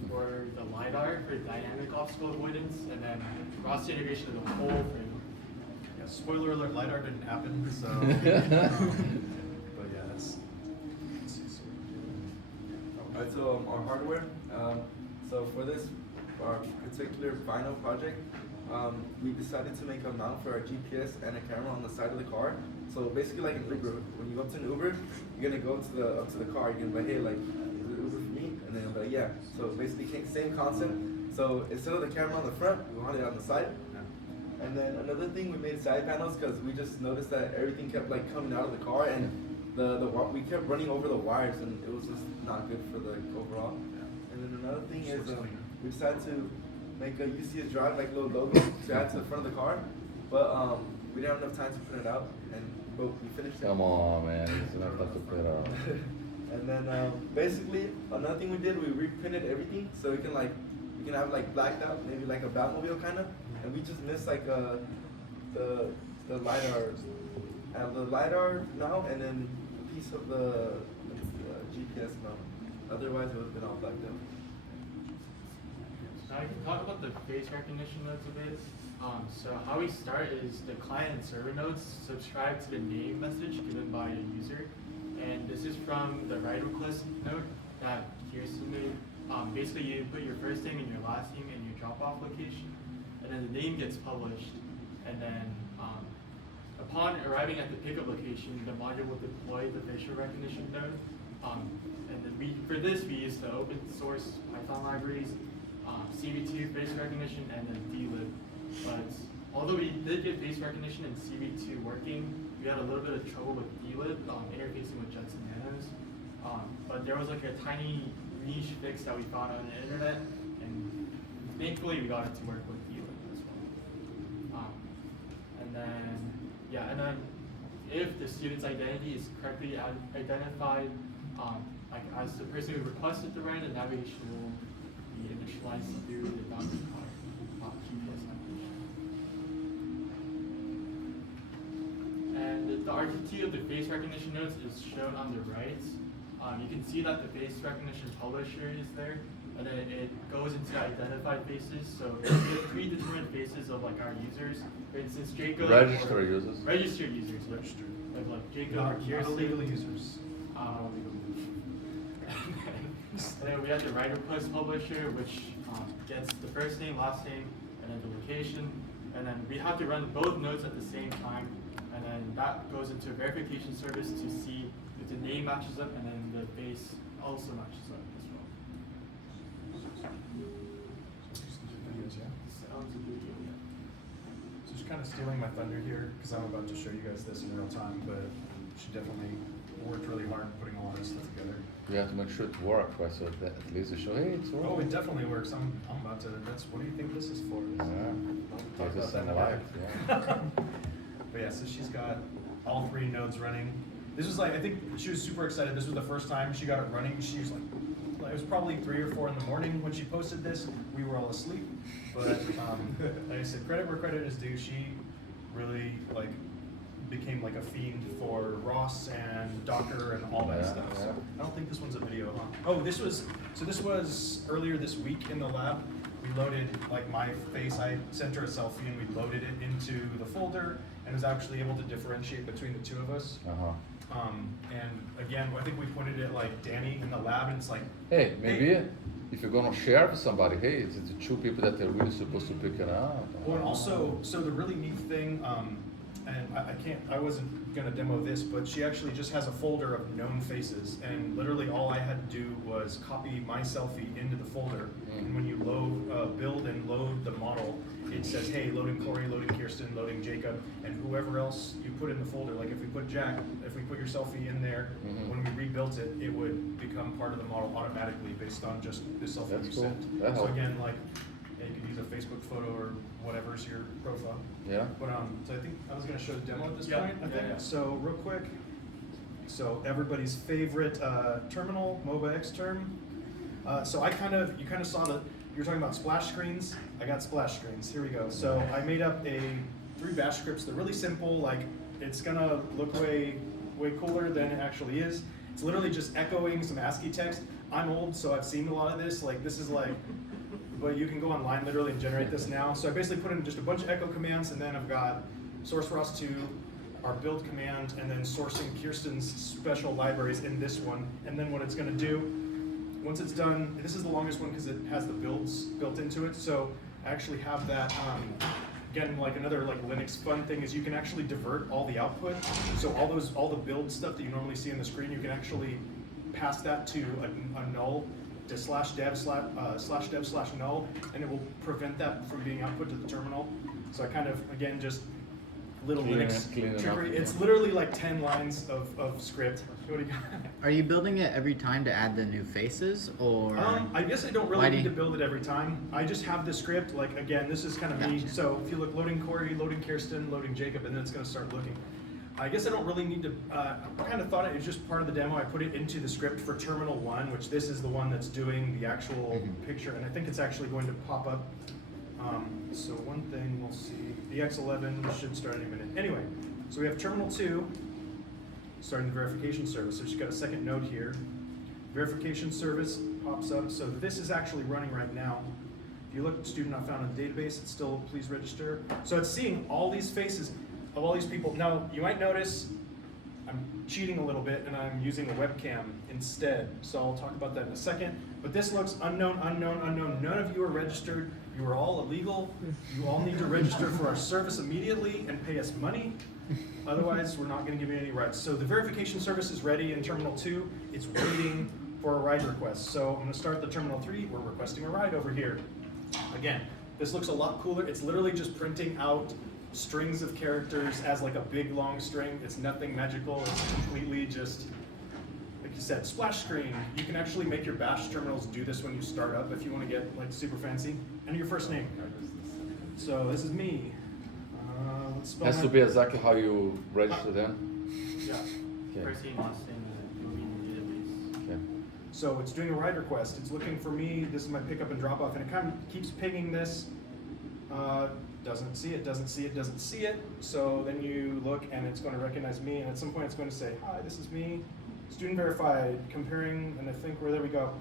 for the LiDAR for dynamic obstacle avoidance, and then ROS integration of the whole framework. Yeah, spoiler alert, LiDAR didn't happen, so. But yeah, that's. Alright, so our hardware. So for this, our particular final project, we decided to make a mount for our GPS and a camera on the side of the car. So basically, like an Uber, when you go up to an Uber, you're gonna go up to the car. You're gonna be like, hey, like, is it Uber for me? And then it'll be like, yeah. So basically, same concept. So instead of the camera on the front, we want it on the side. And then another thing, we made side panels because we just noticed that everything kept like coming out of the car, and we kept running over the wires, and it was just not good for the overall. And then another thing is we decided to make a UCS drive like little logo to add to the front of the car, but we didn't have enough time to print it out, but we finished it. Come on, man. It's not tough to print out. And then basically another thing we did, we reprinted everything so we can have like blacked out, maybe like a Batmobile kind of, and we just missed like the LiDAR, the LiDAR now, and then a piece of the GPS now. Otherwise, it would have been all blacked out. Now I can talk about the face recognition nodes a bit. So how we start is the client and server nodes subscribe to the name message given by a user. And this is from the ride request node that Kirsten made. Basically, you put your first name and your last name and your drop-off location, and then the name gets published. And then upon arriving at the pickup location, the module will deploy the facial recognition node. And then for this, we use the open source Python libraries, CV2 face recognition, and then DLib. But although we did get face recognition and CV2 working, we had a little bit of trouble with DLib interfacing with Jetson Nanos. But there was like a tiny niche fix that we found on the internet, and thankfully we got it to work with Elon as well. And then if the student's identity is correctly identified, like as the person who requested the ride, the navigation will be initialized through the boundary car GPS navigation. And the RTT of the face recognition nodes is shown on the right. You can see that the face recognition publisher is there, and then it goes into identified faces. So there's predetermined faces of like our users. For instance, Jacob. Registered users. Registered users. Registered. Like Jacob or Kirsten. Illegal users. And then we have the writer request publisher, which gets the first name, last name, and then the location. And then we have to run both nodes at the same time. And then that goes into a verification service to see if the name matches up and then the face also matches up as well. Videos, yeah. Sounds a video, yeah. So she's kind of stealing my thunder here because I'm about to show you guys this in real time, but she definitely worked really hard putting all this stuff together. You have to make sure it works, right? So that at least you show, hey, it's working. Oh, it definitely works. I'm about to. What do you think this is for? Yeah. Talk about that live. yeah. But yeah, so she's got all 3 nodes running. This was like, I think she was super excited. This was the first time she got it running. She was like, it was probably 3 or 4 in the morning when she posted this. We were all asleep. But like I said, credit where credit is due. She really like became like a fiend for Ross and Docker and all that stuff. So I don't think this one's a video, huh? Oh, this was earlier this week in the lab. We loaded like my face. I sent her a selfie and we loaded it into the folder and was actually able to differentiate between the 2 of us. And again, I think we pointed it like Danny in the lab, and it's like, hey, maybe if you're gonna share with somebody, hey, it's the 2 people that are really supposed to pick it up. Well, and also, so the really neat thing, and I wasn't gonna demo this, but she actually just has a folder of known faces, and literally all I had to do was copy my selfie into the folder, and when you load, build and load the model, it says, hey, loading Corey, loading Kirsten, loading Jacob, and whoever else you put in the folder. Like if we put Jack, if we put your selfie in there, when we rebuilt it, it would become part of the model automatically based on just the selfie you sent. So again, like, yeah, you could use a Facebook photo or whatever's your profile. Yeah. But so I think I was gonna show the demo at this point, I think. So real quick, so everybody's favorite terminal, MOBA Xterm. So you kind of saw you're talking about splash screens. I got splash screens. Here we go. So I made up 3 bash scripts. They're really simple. Like it's gonna look way cooler than it actually is. It's literally just echoing some ASCII text. I'm old, so I've seen a lot of this. Like this is like, but you can go online literally and generate this now. So I basically put in just a bunch of echo commands, and then I've got source ROS2, our build command, and then sourcing Kirsten's special libraries in this one. And then what it's gonna do, once it's done, this is the longest one because it has the builds built into it. So I actually have that, again, like another like Linux fun thing is you can actually divert all the output. So all the build stuff that you normally see on the screen, you can actually pass that to a null, to /dev/null, and it will prevent that from being output to the terminal. So I kind of, again, just little Linux trickery. It's literally like 10 lines of script. What do you got? Are you building it every time to add the new faces, or? I guess I don't really need to build it every time. I just have the script, like again, this is kind of me. So if you look, loading Corey, loading Kirsten, loading Jacob, and then it's gonna start looking. I guess I don't really need to, I kind of thought it was just part of the demo. I put it into the script for Terminal 1, which this is the one that's doing the actual picture, and I think it's actually going to pop up. So one thing we'll see, the X11 should start any minute. Anyway, so we have Terminal 2, starting the verification service. So she's got a second node here. Verification service pops up. So this is actually running right now. If you look, student not found in the database, it's still please register. So it's seeing all these faces of all these people. Now, you might notice I'm cheating a little bit and I'm using a webcam instead. So I'll talk about that in a second. But this looks unknown, unknown, unknown. None of you are registered. You are all illegal. You all need to register for our service immediately and pay us money. Otherwise, we're not going to give you any rights. So the verification service is ready in Terminal 2. It's waiting for a ride request. So I'm going to start the Terminal 3. We're requesting a ride over here. Again, this looks a lot cooler. It's literally just printing out strings of characters as like a big long string. It's nothing magical. It's completely just, like you said, splash screen. You can actually make your bash terminals do this when you start up if you want to get like super fancy. Enter your first name. So this is me. Let's spell Has my- to be exactly how you register them. Yeah. Okay. First name, last name, and then the database. Okay. So it's doing a write request. It's looking for me. This is my pickup and drop off, and it kind of keeps pinging this. Doesn't see it, doesn't see it, doesn't see it. So then you look and it's going to recognize me, and at some point it's going to say, hi, this is me. Student verified, comparing, and I think there we go.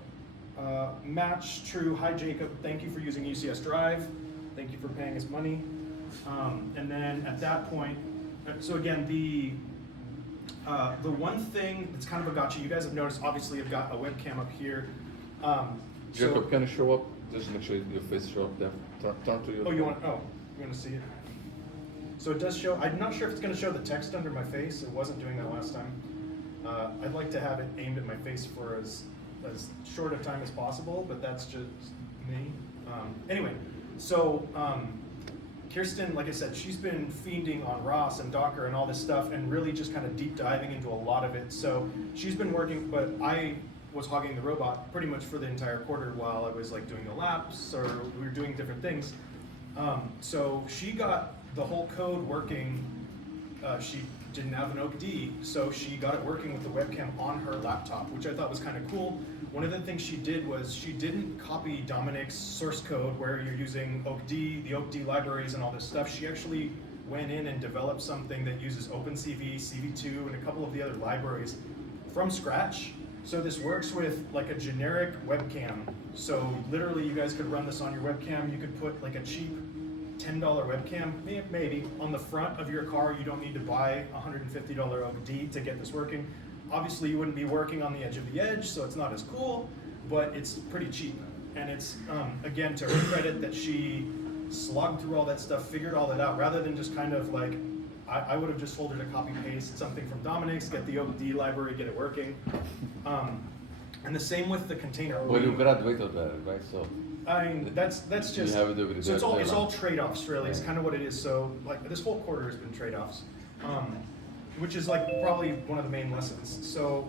Match, true, hi Jacob, thank you for using UCS Drive. Thank you for paying us money. And then at that point, so again, the one thing that's kind of a gotcha, you guys have noticed, obviously I've got a webcam up here. Jacob, can you show up? Just make sure your face show up there. Turn to your. Oh, you want to see it? So it does show. I'm not sure if it's going to show the text under my face. It wasn't doing that last time. I'd like to have it aimed at my face for as short a time as possible, but that's just me. Anyway, so Kirsten, like I said, she's been fiending on ROS and Docker and all this stuff, and really just kind of deep diving into a lot of it. So she's been working, but I was hogging the robot pretty much for the entire quarter while I was like doing the laps or we were doing different things. So she got the whole code working. She didn't have an OAK-D, so she got it working with the webcam on her laptop, which I thought was kind of cool. One of the things she did was she didn't copy Dominic's source code where you're using OAK-D, the OAK-D libraries and all this stuff. She actually went in and developed something that uses OpenCV, CV2, and a couple of the other libraries from scratch. So this works with like a generic webcam. So literally you guys could run this on your webcam. You could put like a cheap $10 webcam, maybe, on the front of your car. You don't need to buy a $150 OAK-D to get this working. Obviously you wouldn't be working on the edge of the edge, so it's not as cool, but it's pretty cheap. And it's, again, to her credit that she slogged through all that stuff, figured all that out, rather than just kind of like, I would have just told her to copy paste something from Dominic's, get the OAK-D library, get it working. And the same with the container. Well, you graduated already, right? So. I mean, that's just, have to do with so it's that all level. trade-offs really, it's kind of what it is. So like this whole quarter has been trade-offs, which is like probably one of the main lessons. So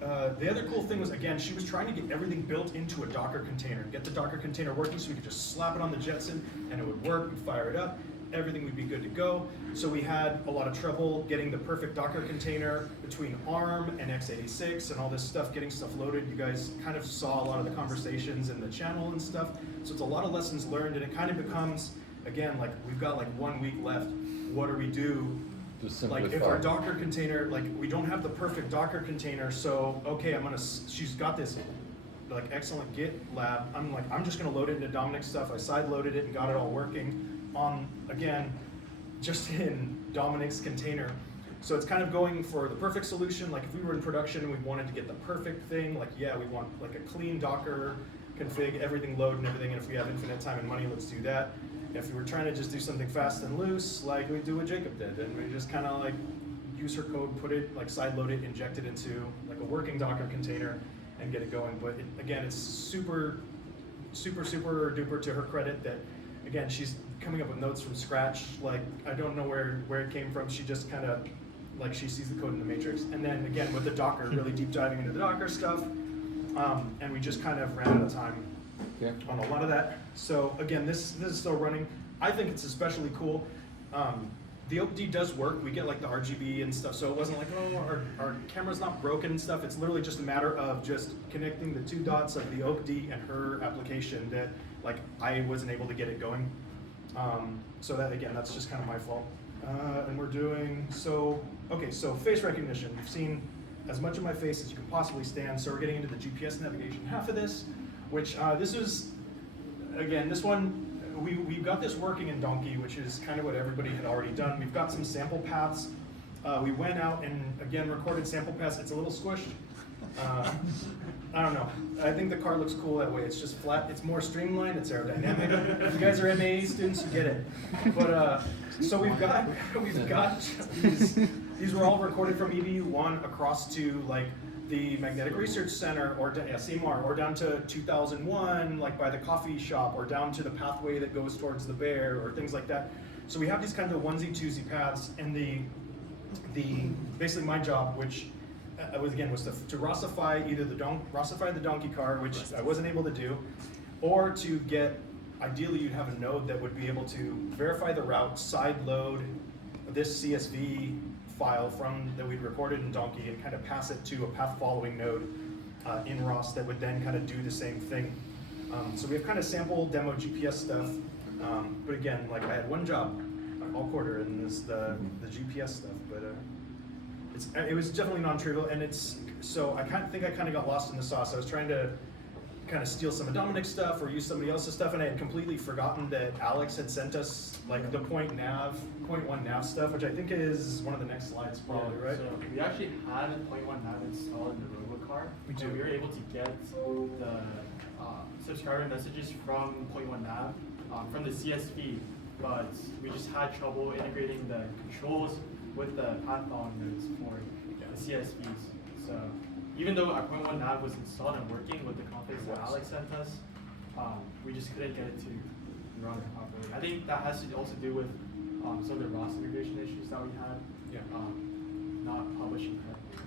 the other cool thing was, again, she was trying to get everything built into a Docker container, get the Docker container working so we could just slap it on the Jetson and it would work, we'd fire it up, everything would be good to go. So we had a lot of trouble getting the perfect Docker container between ARM and x86 and all this stuff, getting stuff loaded. You guys kind of saw a lot of the conversations in the channel and stuff. So it's a lot of lessons learned, and it kind of becomes, again, like we've got like 1 week left. What do we do? Like if our Docker container, like we don't have the perfect Docker container, so okay, she's got this like excellent Git lab. I'm just gonna load it into Dominic's stuff. I side loaded it and got it all working on, again, just in Dominic's container. So it's kind of going for the perfect solution. Like if we were in production and we wanted to get the perfect thing, like yeah, we want like a clean Docker config, everything load and everything, and if we have infinite time and money, let's do that. If we were trying to just do something fast and loose, like we do what Jacob did, and we just kind of like use her code, put it, like side load it, inject it into like a working Docker container and get it going. But again, it's super duper to her credit that, again, she's coming up with notes from scratch. Like I don't know where it came from. She just kind of like she sees the code in the matrix. And then again with the Docker, really deep diving into the Docker stuff. And we just kind of ran out of time on a lot of that. So again, this is still running. I think it's especially cool. The OAK-D does work. We get like the RGB and stuff, so it wasn't like, oh, our camera's not broken and stuff. It's literally just a matter of just connecting the 2 dots of the OAK-D and her application that like I wasn't able to get it going. So that, again, that's just kind of my fault. And we're doing, so face recognition. You've seen as much of my face as you can possibly stand, so we're getting into the GPS navigation half of this, which this is, again, this one, we've got this working in Donkey, which is kind of what everybody had already done. We've got some sample paths. We went out and, again, recorded sample paths. It's a little squished. I don't know. I think the car looks cool that way. It's just flat. It's more streamlined. It's aerodynamic. If you guys are MAE students, you get it. But so we've got these were all recorded from EBU1 across to like the Magnetic Research Center or to CMR or down to 2001, like by the coffee shop, or down to the pathway that goes towards the bear or things like that. So we have these kind of onesie twosie paths, and the basically my job, which was to Rossify either Rossify the donkey car, which I wasn't able to do, or to get, ideally you'd have a node that would be able to verify the route, side load this CSV file that we'd recorded in Donkey and kind of pass it to a path following node in ROS that would then kind of do the same thing. So we have kind of sample demo GPS stuff, but again, like I had one job all quarter, and this the GPS stuff, but it was definitely non-trivial, and so I think I kind of got lost in the sauce. I was trying to kind of steal some of Dominic's stuff or use somebody else's stuff, and I had completely forgotten that Alex had sent us like the point one nav stuff, which I think is one of the next slides probably, right? So we actually had a point one nav installed in the RoboCar. We were able to get the subscriber messages from point one nav from the CSV, but we just had trouble integrating the controls with the path following nodes for the CSVs. So even though our point one nav was installed and working with the configs that Alex sent us, we just couldn't get it to run properly. I think that has to also do with some of the ROS integration issues that we had, not publishing correctly.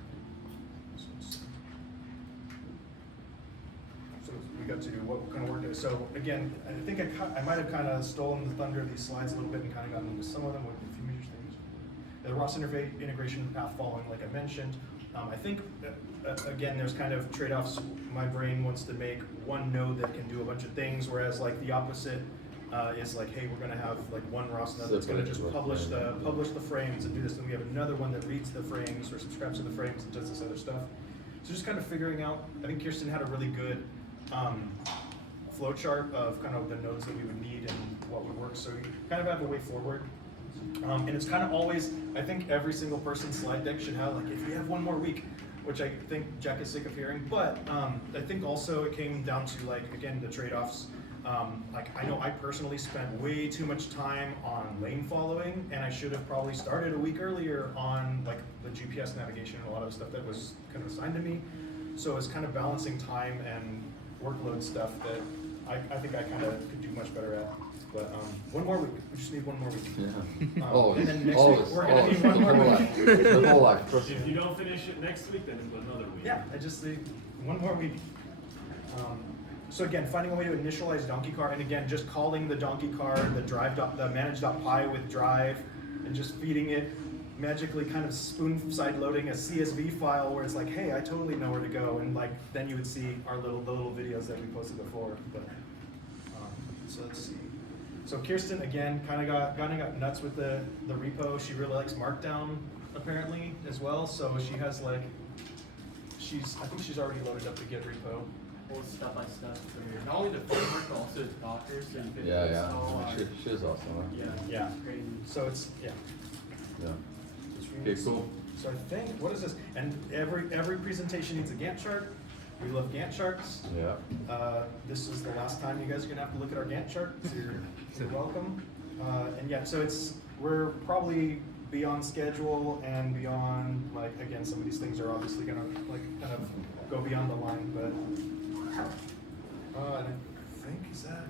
So we got to what kind of work is. So again, I think I might have kind of stolen the thunder of these slides a little bit and kind of gotten into some of them with a few major things. The ROS integration path following, like I mentioned. I think, again, there's kind of trade-offs. My brain wants to make one node that can do a bunch of things, whereas like the opposite is like, hey, we're gonna have like one ROS node that's gonna just publish the frames and do this, and we have another one that reads the frames or subscribes to the frames and does this other stuff. So just kind of figuring out, I think Kirsten had a really good flow chart of kind of the nodes that we would need and what would work, so you kind of have a way forward. And it's kind of always, I think every single person's slide deck should have like, if you have one more week, which I think Jack is sick of hearing, but I think also it came down to like, again, the trade-offs. Like I know I personally spent way too much time on lane following, and I should have probably started a week earlier on like the GPS navigation and a lot of stuff that was kind of assigned to me. So it's kind of balancing time and workload stuff that I think I kind of could do much better at. But one more week. We just need one more week. Yeah. And then next week we're gonna need one more week. The whole life. If you don't finish it next week, then it's another week. Yeah, I just need one more week. So again, finding a way to initialize donkey car, and again, just calling the donkey car the manage.py with drive, and just feeding it magically, kind of spoon side loading a CSV file where it's like, hey, I totally know where to go, and like then you would see our the little videos that we posted before. But so let's see. So Kirsten again kind of got nuts with the repo. She really likes Markdown apparently as well. So she has like I think she's already loaded up the Git repo. Step by step for not only the framework but also Docker, so you can install. She's awesome. Huh? Yeah. Crazy. So it's Yeah. Okay, cool. So I think what is this? And every presentation needs a Gantt chart. We love Gantt charts. Yeah. This is the last time you guys are gonna have to look at our Gantt chart. So you're welcome. And yeah, so we're probably beyond schedule and beyond, like, again, some of these things are obviously gonna like kind of go beyond the line, but and I think is that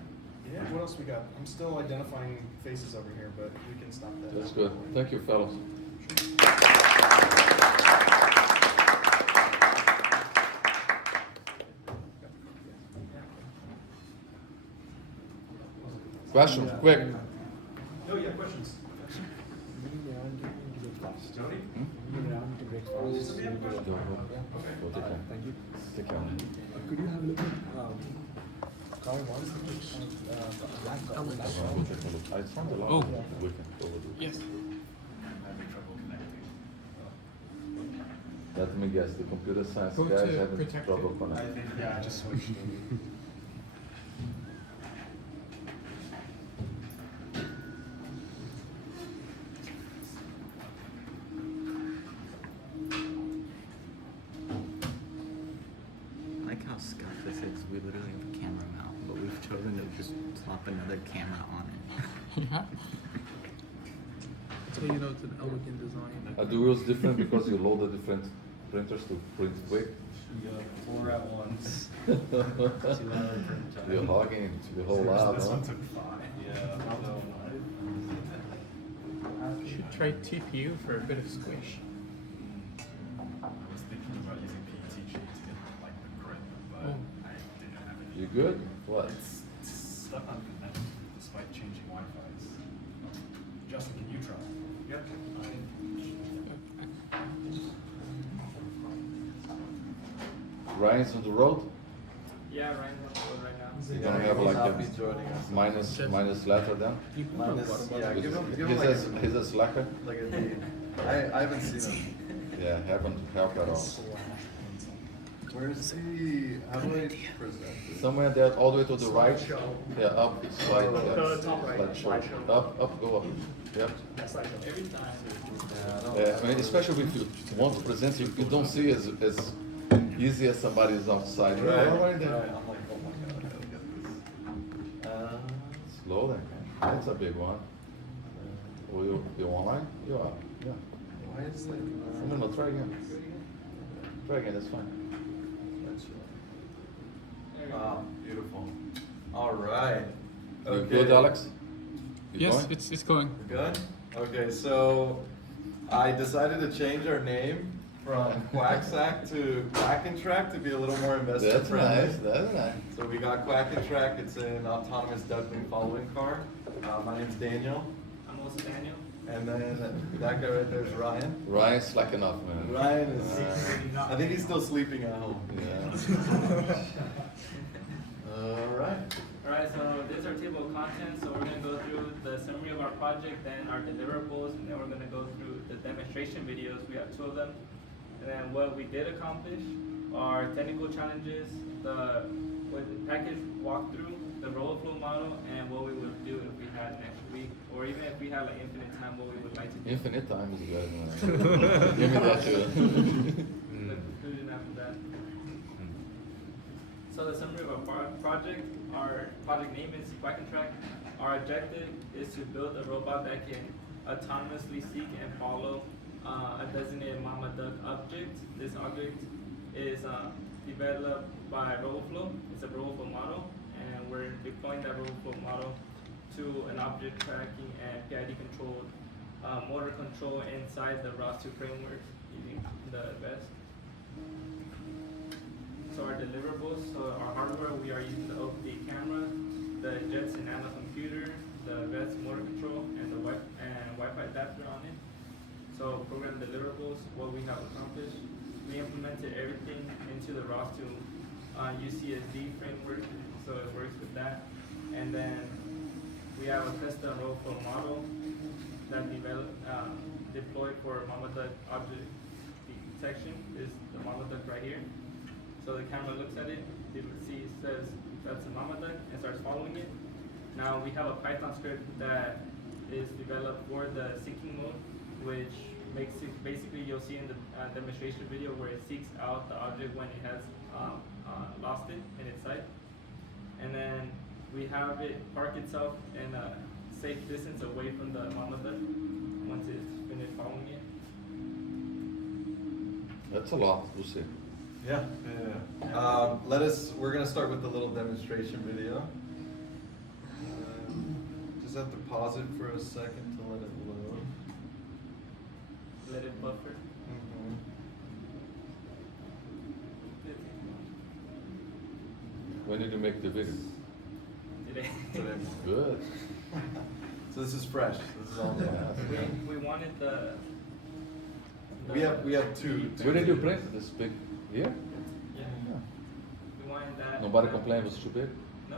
what else we got? I'm still identifying faces over here, but we can stop that. That's good. Thank you, fellas. Questions, quick. No, yeah, questions. Jody? Thank you. Take care. Could you have a look at car one? Oh. Yes. Let me guess, the computer science Go guys to having protected. trouble connecting. Yeah, I just switched. I like how scuffed this is. We literally have a camera mount, but we've chosen to just plop another camera on it. Yeah. So you know it's an elegant design. Are the wheels different because you load the different printers to print quick? Yeah, 4 at once. You're hogging the whole lab, This huh? one took 5. Yeah. You should try TPU for a bit of squish. I was thinking Good? What? It's stuck on connect despite changing Wi-Fi's. Justin, can you try? Yep. Ryan's on the road? Yeah, Ryan's on the road right now. You're gonna have like a minus letter then? Minus, yeah, give him He's like a, he's a slacker? like a D. I haven't seen him. Yeah, haven't helped at all. Where's the, how do I present it? Somewhere there, all the way to the right. Yeah, up, slide. The top right, slideshow. slideshow. Up, go up. Yep. Every time. Yeah, I mean, especially if you want to present, you don't see as easy as somebody is outside. Right, Right there. right. I'm like, oh my god, I gotta get this. Slow then. That's a big one. Oh, you online? You are. Yeah. Why is it? No, try again. Try again, that's fine. Ah, beautiful. All right. You good, Alex? You Yes, going? it's going. Good? Okay, so I decided to change our name from Quacksack to Quack and Track to be a little more investor That's friendly. nice, that's nice. So we got Quack and Track, it's an autonomous duckling following car. My name's Daniel. I'm also Daniel. And then that guy right there is Ryan. Ryan's slacking off, man. Ryan is, I think he's still sleeping at home. Yeah. All right. Alright, so this is our table of contents. So we're going to go through the summary of our project, then our deliverables, and then we're going to go through the demonstration videos. We have 2 of them. And then what we did accomplish, our technical challenges, the package walkthrough, the roll flow model, and what we would do if we had next week, or even if we had like infinite time, what we would like to do. Infinite time is good, man. Give me that too. The conclusion after that. So the summary of our project, our project name is Quack and Track. Our objective is to build a robot that can autonomously seek and follow a designated mama duck object. This object is developed by RoboFlow. It's a RoboFlow model, and we're deploying that RoboFlow model to an object tracking and PID controlled motor control inside the ROS2 framework using the VEST. So our deliverables, so our hardware, we are using the OPD camera, the Jetson Nano computer, the VEST motor control, and the Wi-Fi adapter on it. So program deliverables, what we have accomplished, we implemented everything into the ROS2 UCSD framework, so it works with that. And then we have a custom roll flow model that deployed for mama duck object detection. Is the mama duck right here. So the camera looks at it, it says that's a mama duck and starts following it. Now we have a Python script that is developed for the seeking mode, which makes it, basically you'll see in the demonstration video where it seeks out the object when it has lost it in its sight. And then we have it park itself in a safe distance away from the mama duck once it's finished following it. That's a lot, we'll see. Yeah. We're gonna start with the little demonstration video. Just have to pause it for a second to let it load. Let it buffer. When did you make the video? Today. Good. So this is fresh. This is all new. We wanted the We have two. Where did you print this big? Here? Yeah. We wanted that. Nobody complained it was too big? No.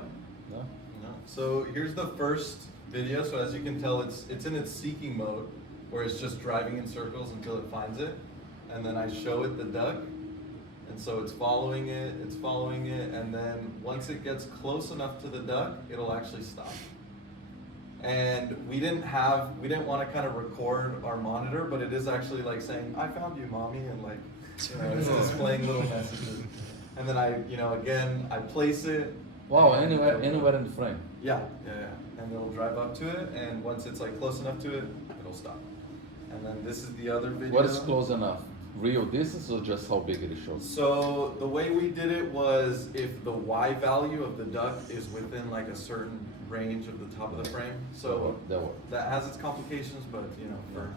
No? No. So here's the first video. So as you can tell, it's in its seeking mode, where it's just driving in circles until it finds it, and then I show it the duck, and so it's following it, and then once it gets close enough to the duck, it'll actually stop. And we didn't want to kind of record our monitor, but it is actually like saying, "I found you, mommy," and like, it's displaying little messages. And then again, I place it. Wow, anywhere in the frame. Yeah. And it'll drive up to it, and once it's like close enough to it, it'll stop. And then this is the other video. What is close enough? Real distance or just how big it shows? So the way we did it was if the Y value of the duck is within like a certain range of the top of the frame. So that has its complications, but for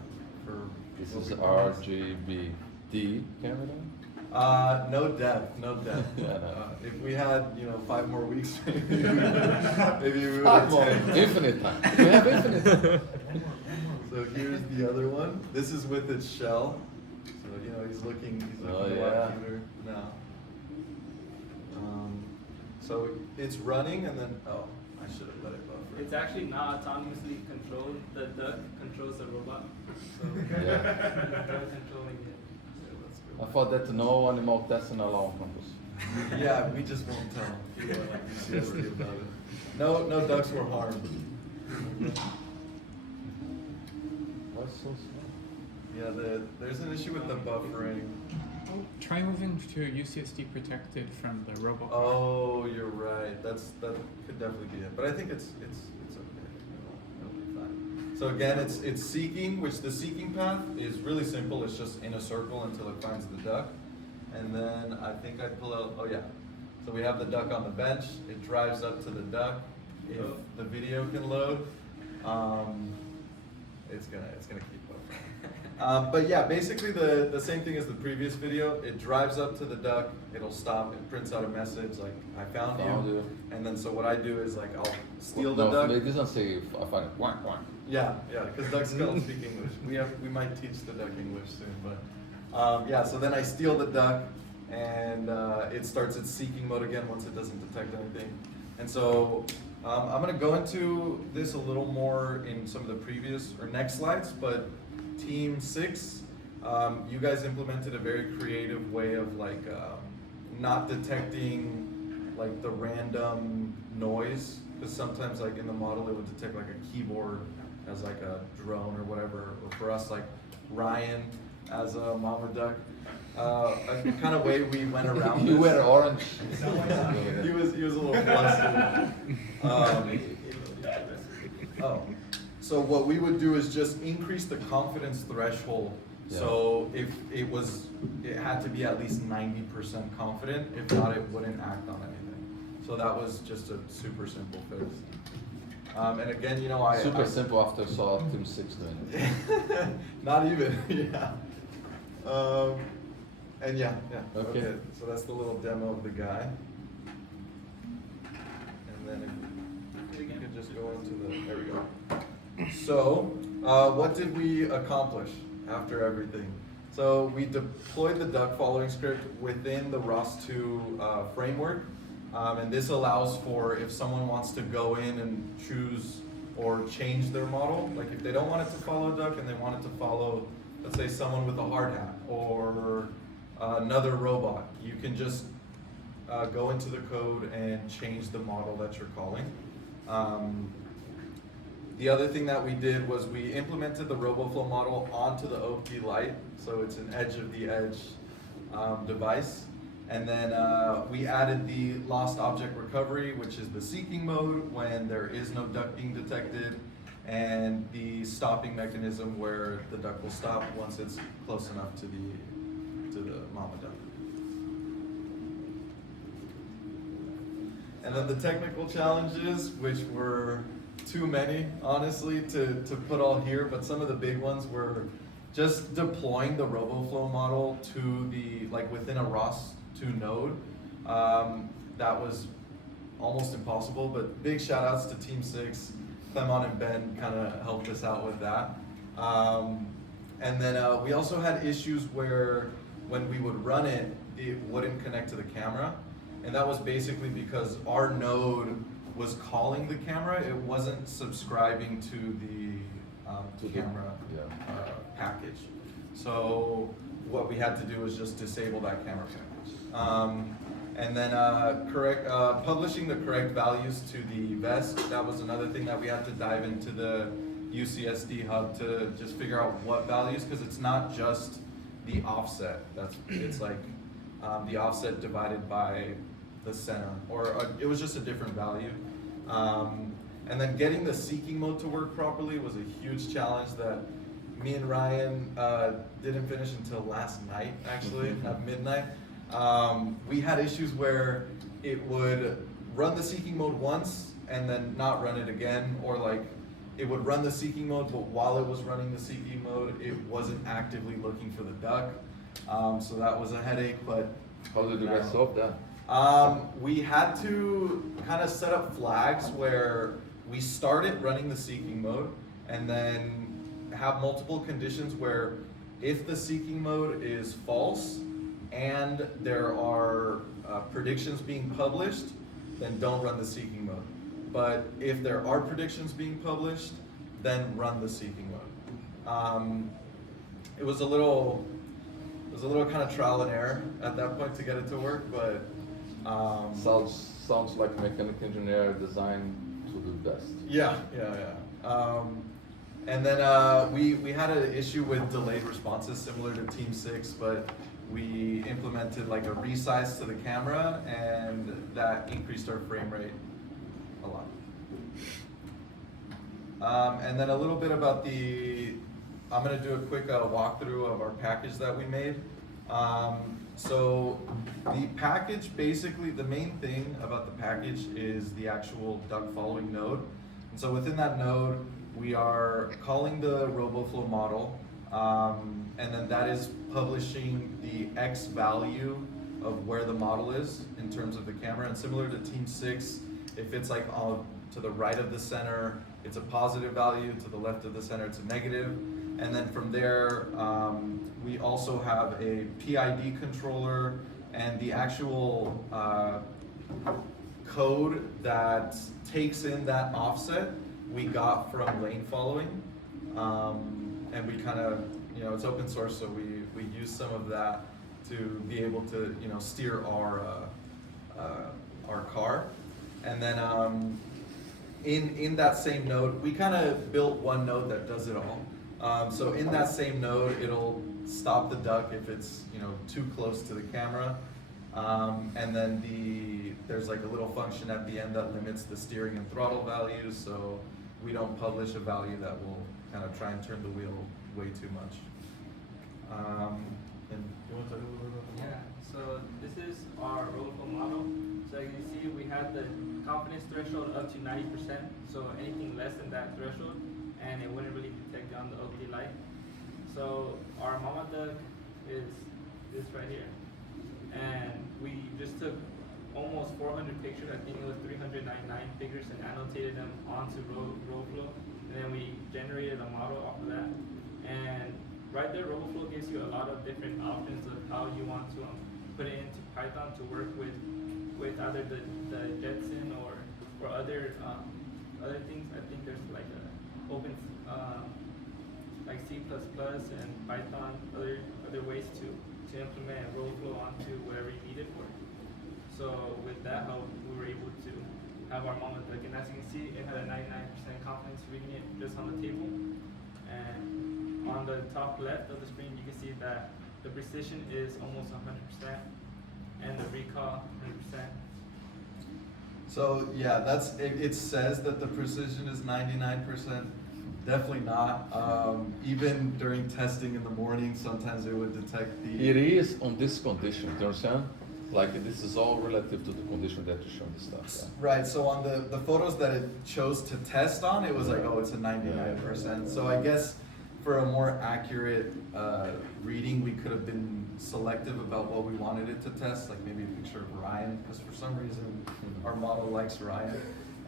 This is RGBD camera? No depth. Yeah, no. If we had, 5 more weeks, maybe we would Five more. attempt. Infinite time. We have infinite time. So here's the other one. This is with its shell. So he's looking Oh, a yeah. lot cuter now. So it's running, and then I should have let it buffer. It's actually not autonomously controlled. The duck controls the robot. So Yeah. they're controlling it. So let's go. I thought that no animal testing allowed campus. Yeah, we just won't tell. ECE about it. No ducks were harmed. What's so small? Yeah, there's an issue with the buffering. Try moving to UCSD protected from the robot. Oh, you're right. That could definitely be it. But I think it's okay. It'll be fine. So again, it's seeking, which the seeking path is really simple. It's just in a circle until it finds the duck. And then I think I pull out, oh yeah. So we have the duck on the bench. It drives up to the duck. If the video can load, it's gonna keep buffering. But yeah, basically the same thing as the previous video. It drives up to the duck, it'll stop, it prints out a message like, I found you. And then so what I do is like, I'll steal the duck. It doesn't say I find it. Quack, quack. Yeah, because ducks don't speak English. We might teach the duck English soon, but yeah, so then I steal the duck, and it starts its seeking mode again once it doesn't detect anything. And so I'm gonna go into this a little more in some of the previous or next slides, but Team 6, you guys implemented a very creative way of like not detecting like the random noise, because sometimes like in the model it would detect like a keyboard as like a drone or whatever, or for us like Ryan as a mama duck. A kind of way we went around You this. were orange. he was a little flustered. So what we would do is just increase the confidence threshold. Yeah. So if it had to be at least 90% confident. If not, it wouldn't act on anything. So that was just a super simple fix. And again, Super simple after saw Team 6 doing it. Not even, yeah. And yeah. Okay. So that's the little demo of the guy. And then if we could just go into there we go. So, what did we accomplish after everything? So we deployed the duck following script within the ROS2 framework. And this allows for if someone wants to go in and choose or change their model, like if they don't want it to follow a duck and they want it to follow, let's say, someone with a hard hat or another robot, you can just go into the code and change the model that you're calling. The other thing that we did was we implemented the RoboFlow model onto the OP Lite, so it's an edge of the edge device. And then we added the lost object recovery, which is the seeking mode when there is no duck being detected, and the stopping mechanism where the duck will stop once it's close enough to the mama duck. And then the technical challenges, which were too many, honestly, to put all here, but some of the big ones were just deploying the RoboFlow model to within a ROS2 node. That was almost impossible, but big shout outs to Team 6. Clemon and Ben kind of helped us out with that. And then we also had issues where when we would run it, it wouldn't connect to the camera. And that was basically because our node was calling the camera, it wasn't subscribing to the camera package. So what we had to do was just disable that camera package. And then publishing the correct values to the vest, that was another thing that we had to dive into the UCSD hub to just figure out what values, because it's not just the offset, it's like the offset divided by the center, or it was just a different value. And then getting the seeking mode to work properly was a huge challenge that me and Ryan didn't finish until last night, actually, at midnight. We had issues where it would run the seeking mode once and then not run it again, or like it would run the seeking mode, but while it was running the seeking mode, it wasn't actively looking for the duck. So that was a headache, but how did you guys solve that? We had to kind of set up flags where we started running the seeking mode and then have multiple conditions where if the seeking mode is false and there are predictions being published, then don't run the seeking mode. But if there are predictions being published, then run the seeking mode. It was a little kind of trial and error at that point to get it to work, but sounds like mechanical engineer design to the best. Yeah. And then we had an issue with delayed responses similar to Team 6, but we implemented like a resize to the camera, and that increased our frame rate a lot. And then a little bit about I'm gonna do a quick walkthrough of our package that we made. So the package, basically the main thing about the package is the actual duck following node. And so within that node, we are calling the RoboFlow model, and then that is publishing the X value of where the model is in terms of the camera. And similar to Team 6, if it's like to the right of the center, it's a positive value, to the left of the center, it's a negative. And then from there, we also have a PID controller, and the actual code that takes in that offset we got from lane following. And we kind of, it's open source, so we use some of that to be able to, steer our car. And then in that same node, we kind of built one node that does it all. So in that same node, it'll stop the duck if it's too close to the camera, and then there's like a little function at the end that limits the steering and throttle values, so we don't publish a value that will kind of try and turn the wheel way too much. And you want to talk a little bit about that? Yeah. So this is our RoboFlow model. So you can see we had the confidence threshold up to 90%. So anything less than that threshold, and it wouldn't really detect on the OBD light. So our mama duck is this right here, and we just took almost 400 pictures. I think it was 399 pictures, and annotated them onto RoboFlow, and then we generated a model off of that. And right there, RoboFlow gives you a lot of different options of how you want to put it into Python to work with either the Jetson or other things. I think there's like a open like C++ and Python, other ways to implement RoboFlow onto wherever you need it for. So with that help, we were able to have our mama duck, and as you can see, it had a 99% confidence reading it just on the table. And on the top left of the screen, you can see that the precision is almost 100%, and the recall 100%. So yeah, it says that the precision is 99%. Definitely not. Even during testing in the morning, sometimes it would detect It is on this condition, do you understand? Like this is all relative to the condition that you show the stuff. Yeah. Right, so on the photos that it chose to test on, it was like, oh, it's a 99%. So I guess for a more accurate reading, we could have been selective about what we wanted it to test, like maybe a picture of Ryan, because for some reason our model likes Ryan.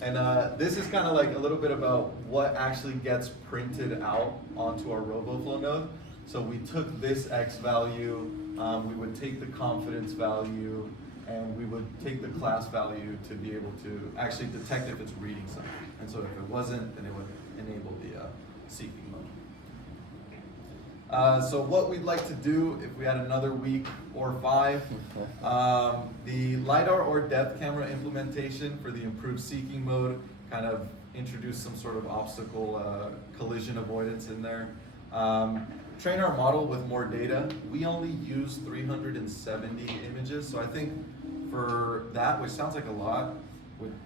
And this is kind of like a little bit about what actually gets printed out onto our RoboFlow node. So we took this X value, we would take the confidence value, and we would take the class value to be able to actually detect if it's reading something. And so if it wasn't, then it would enable the seeking mode. So what we'd like to do, if we had another week or 5, the LiDAR or depth camera implementation for the improved seeking mode kind of introduced some sort of obstacle collision avoidance in there. Train our model with more data. We only use 370 images, so I think for that, which sounds like a lot,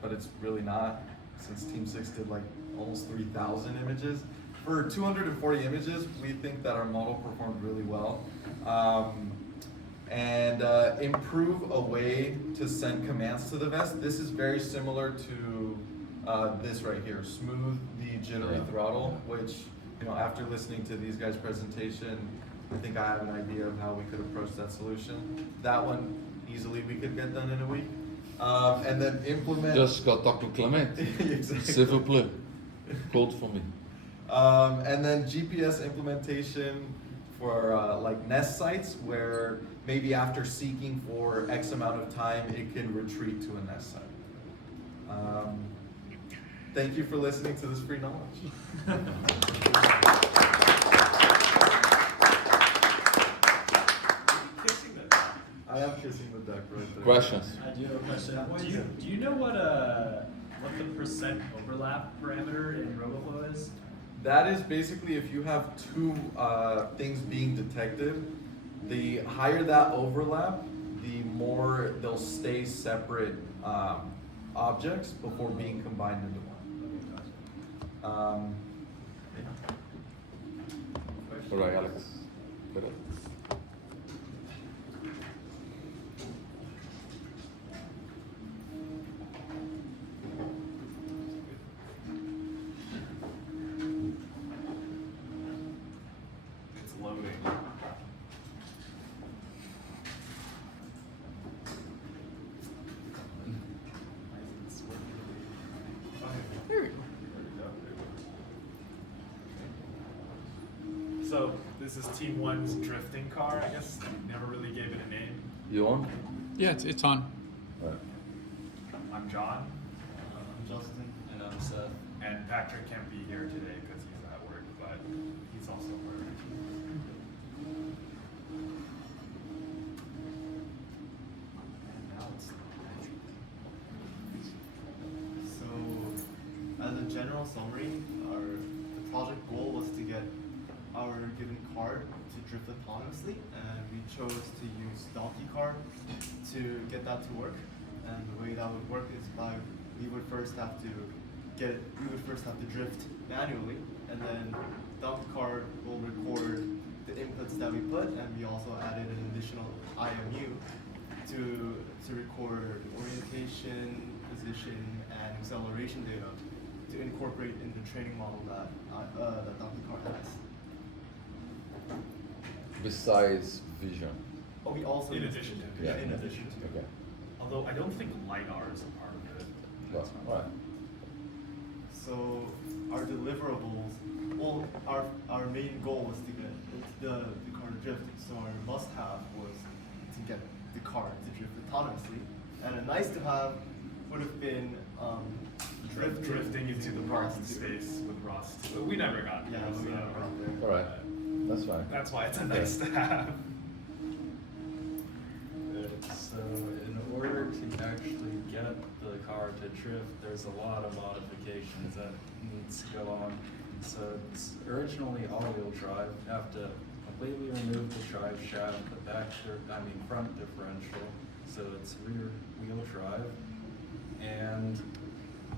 but it's really not, since Team 6 did like almost 3,000 images. For 240 images, we think that our model performed really well. And improve a way to send commands to the vest. This is very similar to this right here, smooth the jittery throttle, which, after listening to these guys' presentation, I think I have an idea of how we could approach that solution. That one, easily we could get done in a week. And then implement. Just go talk to Clement. Exactly. S'il vous plaît. Quote for me. And then GPS implementation for like nest sites where maybe after seeking for X amount of time, it can retreat to a nest site. Thank you for listening to this free knowledge. I am kissing the duck right there. Questions? I do have a question. Do you know what the percent overlap parameter in RoboFlow is? That is basically if you have two things being detected, the higher that overlap, the more they'll stay separate objects before being combined into one. All right, Alex. Get up. It's loading. So this is Team 1's drifting car, I guess. Never really gave it a name. You on? Yeah, it's on. All right. I'm John. I'm Justin. And I'm Seth. And Patrick can't be here today because he's at work, but he's also working. And now it's So, as a general summary, the project goal was to get our given car to drift autonomously, and we chose to use Donkey Car to get that to work. And the way that would work is we would first have to drift manually, and then Donkey Car will record the inputs that we put, and we also added an additional IMU to record orientation, position, and acceleration data to incorporate in the training model that Donkey Car has. Besides vision. Oh, we also In use addition to. Yeah. in addition to. Okay. Although I don't think LiDAR is a part of it. Well, all right. So our deliverables, well, our main goal was to get the car to drift. So our must-have was to get the car to drift autonomously, and a nice-to-have would have been Drifting into the parking space with Rust. But we never got there. Yeah, we never got there. All right. That's fine. That's why it's a Okay. nice to have. So in order to actually get the car to drift, there's a lot of modifications that needs to go on. So it's originally all-wheel drive. You have to completely remove the drive shaft, the front differential, so it's rear wheel drive. And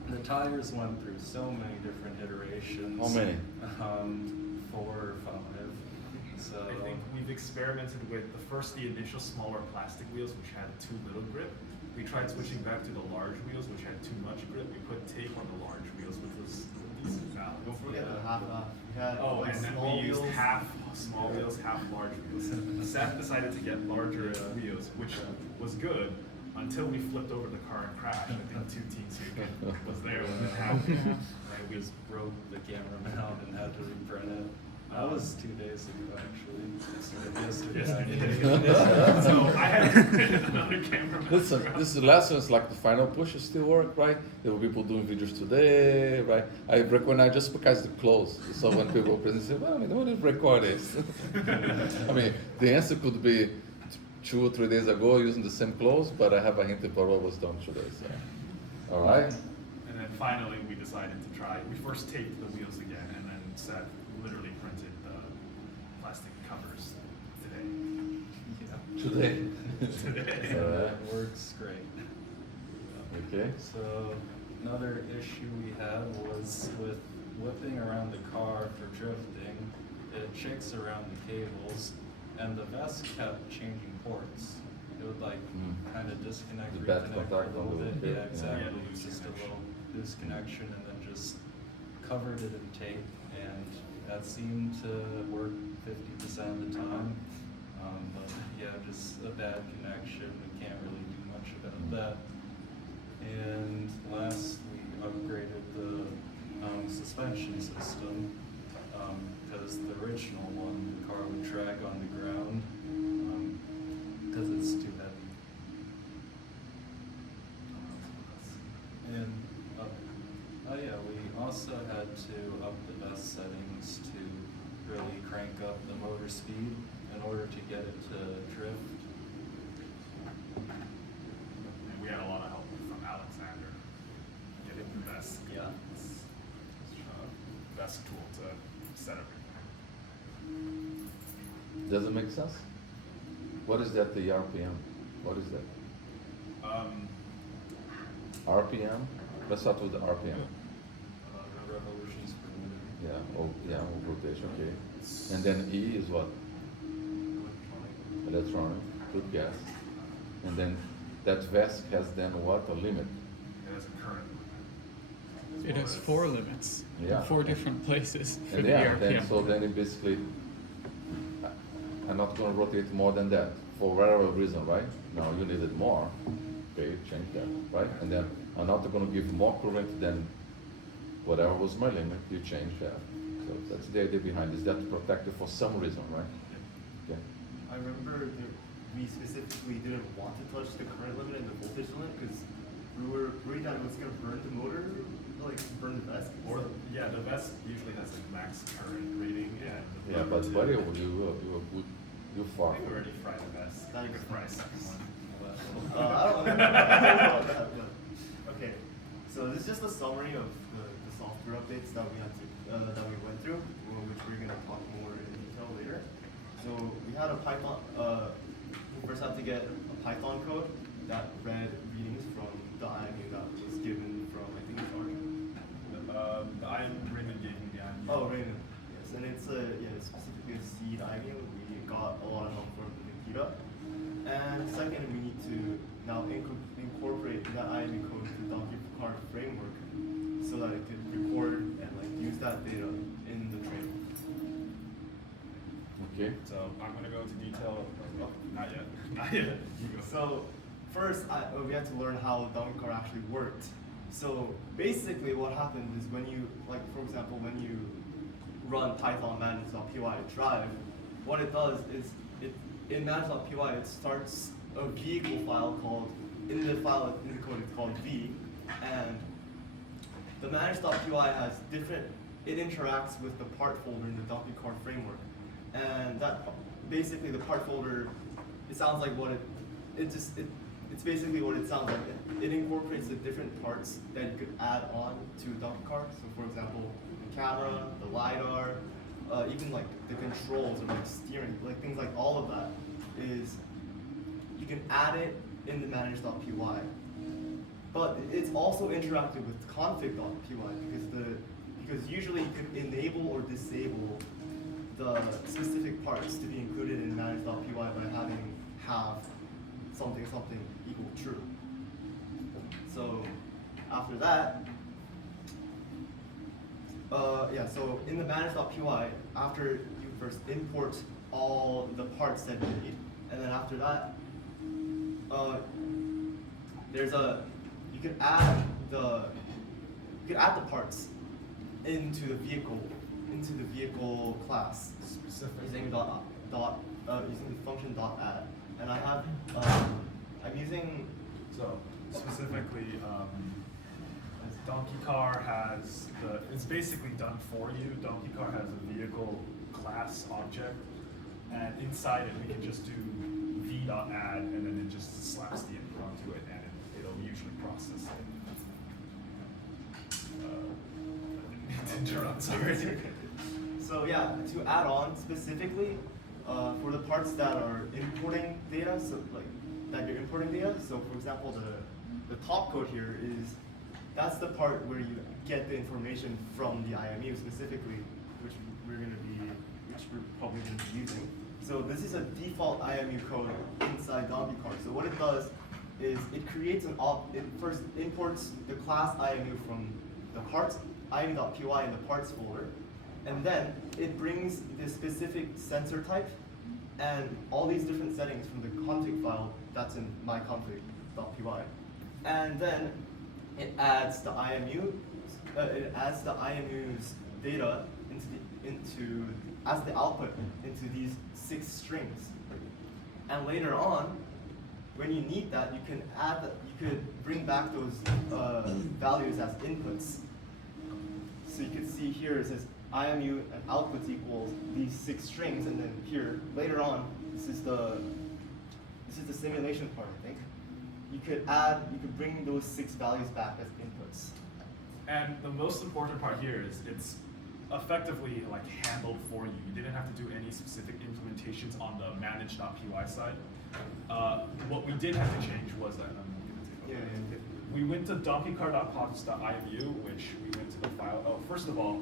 the tires went through so many different iterations. How many? 4 or 5. So I think we've experimented with the initial smaller plastic wheels, which had too little grip. We tried switching back to the large wheels, which had too much grip. We put tape on the large wheels, which was a decent balance. Don't forget the half. We had And then small we used wheels. half small wheels, half large wheels. Seth decided to get larger wheels, which was good until we flipped over the car and crashed. I think 2 teams was there when it happened. We just broke the camera mount and had to reprint it. That was 2 days ago, actually. Yesterday. So I had to print another camera mount. Listen, this lesson is like the final push still work, right? There were people doing videos today, right? I recognize just because the clothes. So when people present, say, well, I mean, what if record this? I mean, the answer could be 2 or 3 days ago using the same clothes, but I have a hint about what was done today. So, all right. And then finally, we decided to try. We first taped the wheels again, and then Seth literally printed the plastic covers today. Today. Today. So that works great. Okay. So another issue we had was with whipping around the car for drifting. It shakes around the cables, and the vest kept changing ports. It would kind of disconnect, The bad reconnect contact a little bit. Yeah, exactly. Yeah, the loose Just a connection. little loose connection, and then just covered it in tape and that seemed to work 50% of the time. But yeah, just a bad connection. We can't really do much about that. And last, we upgraded the suspension system because the original one, the car would drag on the ground because it's too heavy. And yeah, we also had to up the best settings to really crank up the motor speed in order to get it to drift. And we had a lot of help from Alexander getting the best, best tool to set everything. Does it make sense? What is that, the RPM? What is that? RPM? Let's start with the RPM. Revolutions per minute. Yeah, rotation, okay. And then E is what? Electronic, good guess. And then that VESC has then what, a limit? It has a current. It has 4 limits. Yeah. 4 different places for And the yeah, RPM. then, so then it basically, I'm not gonna rotate more than that, for whatever reason, right? Now you needed more, okay, change that, right? And then I'm not gonna give more current than whatever was my limit, you change that. So that's the idea behind this, that to protect it for some reason, right? Yeah. I remember that we specifically didn't want to touch the current limit and the voltage limit because we were worried that it was going to burn the motor, like burn the vest. Or yeah, the vest usually has like max current rating, and the Yeah, but buddy, you far. I think we already fried the vest. That You could fry a second one. I don't know about that, but okay. So this is just a summary of the software updates that we had to that we went through, which we're going to talk more in detail later. So we had a Python. We first had to get a Python code that read readings from the IMU that was given from, I think it's Arjun. Raymond gave me the IMU. Oh, Raymond. Yes, and it's specifically a seed IMU. We got a lot of help from Nikita. And second, we need to now incorporate that IMU code to Donkey Kong framework so that it could record and like use that data in the training. Okay. So I'm gonna go into detail. Oh, not yet. Not yet. You go. So first, we had to learn how the Donkey Kong actually worked. So basically, what happens is when you, like for example, when you run Python manage.py drive, what it does is in manage.py it starts a vehicle file called in the code it's called v, and the manage.py has different. It interacts with the part folder in the Donkey Kong framework. And that basically the part folder, it sounds like what it's basically what it sounds like. It incorporates the different parts that you could add on to Donkey Kong. So for example, the camera, the LiDAR, even like the controls or like steering, like things like all of that is, you can add it in the manage.py. But it's also interactive with config.py because usually you can enable or disable the specific parts to be included in manage.py by having have something equal true. So after that, so in the manage.py, after you first import all the parts that you need, and then after that, you can add the parts into the vehicle class using using the function .add, and I have I'm using So specifically, Donkey Car has it's basically done for you. Donkey Car has a vehicle class object, and inside it we can just do v.add, and then it just slaps the input onto it, and it'll usually process it. I didn't mean to interrupt, sorry. So yeah, to add on specifically for the parts that are importing data, so like that you're importing data. So for example, the top code here that's the part where you get the information from the IMU specifically, which we're probably going to be using. So this is a default IMU code inside Donkey Kong. So what it does is it creates it first imports the class IMU from the parts IMU.py in the parts folder, And then it brings the specific sensor type and all these different settings from the config file that's in myconfig.py. And then it adds the IMU's data into as the output into these 6 strings. And later on, when you need that, you can add that. You could bring back those values as inputs. So you can see here it says IMU and outputs equals these 6 strings, and then here later on, this is the simulation part, I think. You could bring those 6 values back as inputs. And the most important part here is it's effectively like handled for you. You didn't have to do any specific implementations on the manage.py side. What we did have to change was that we went to donkeycar.pods.imu, which we went to the file. Oh, first of all,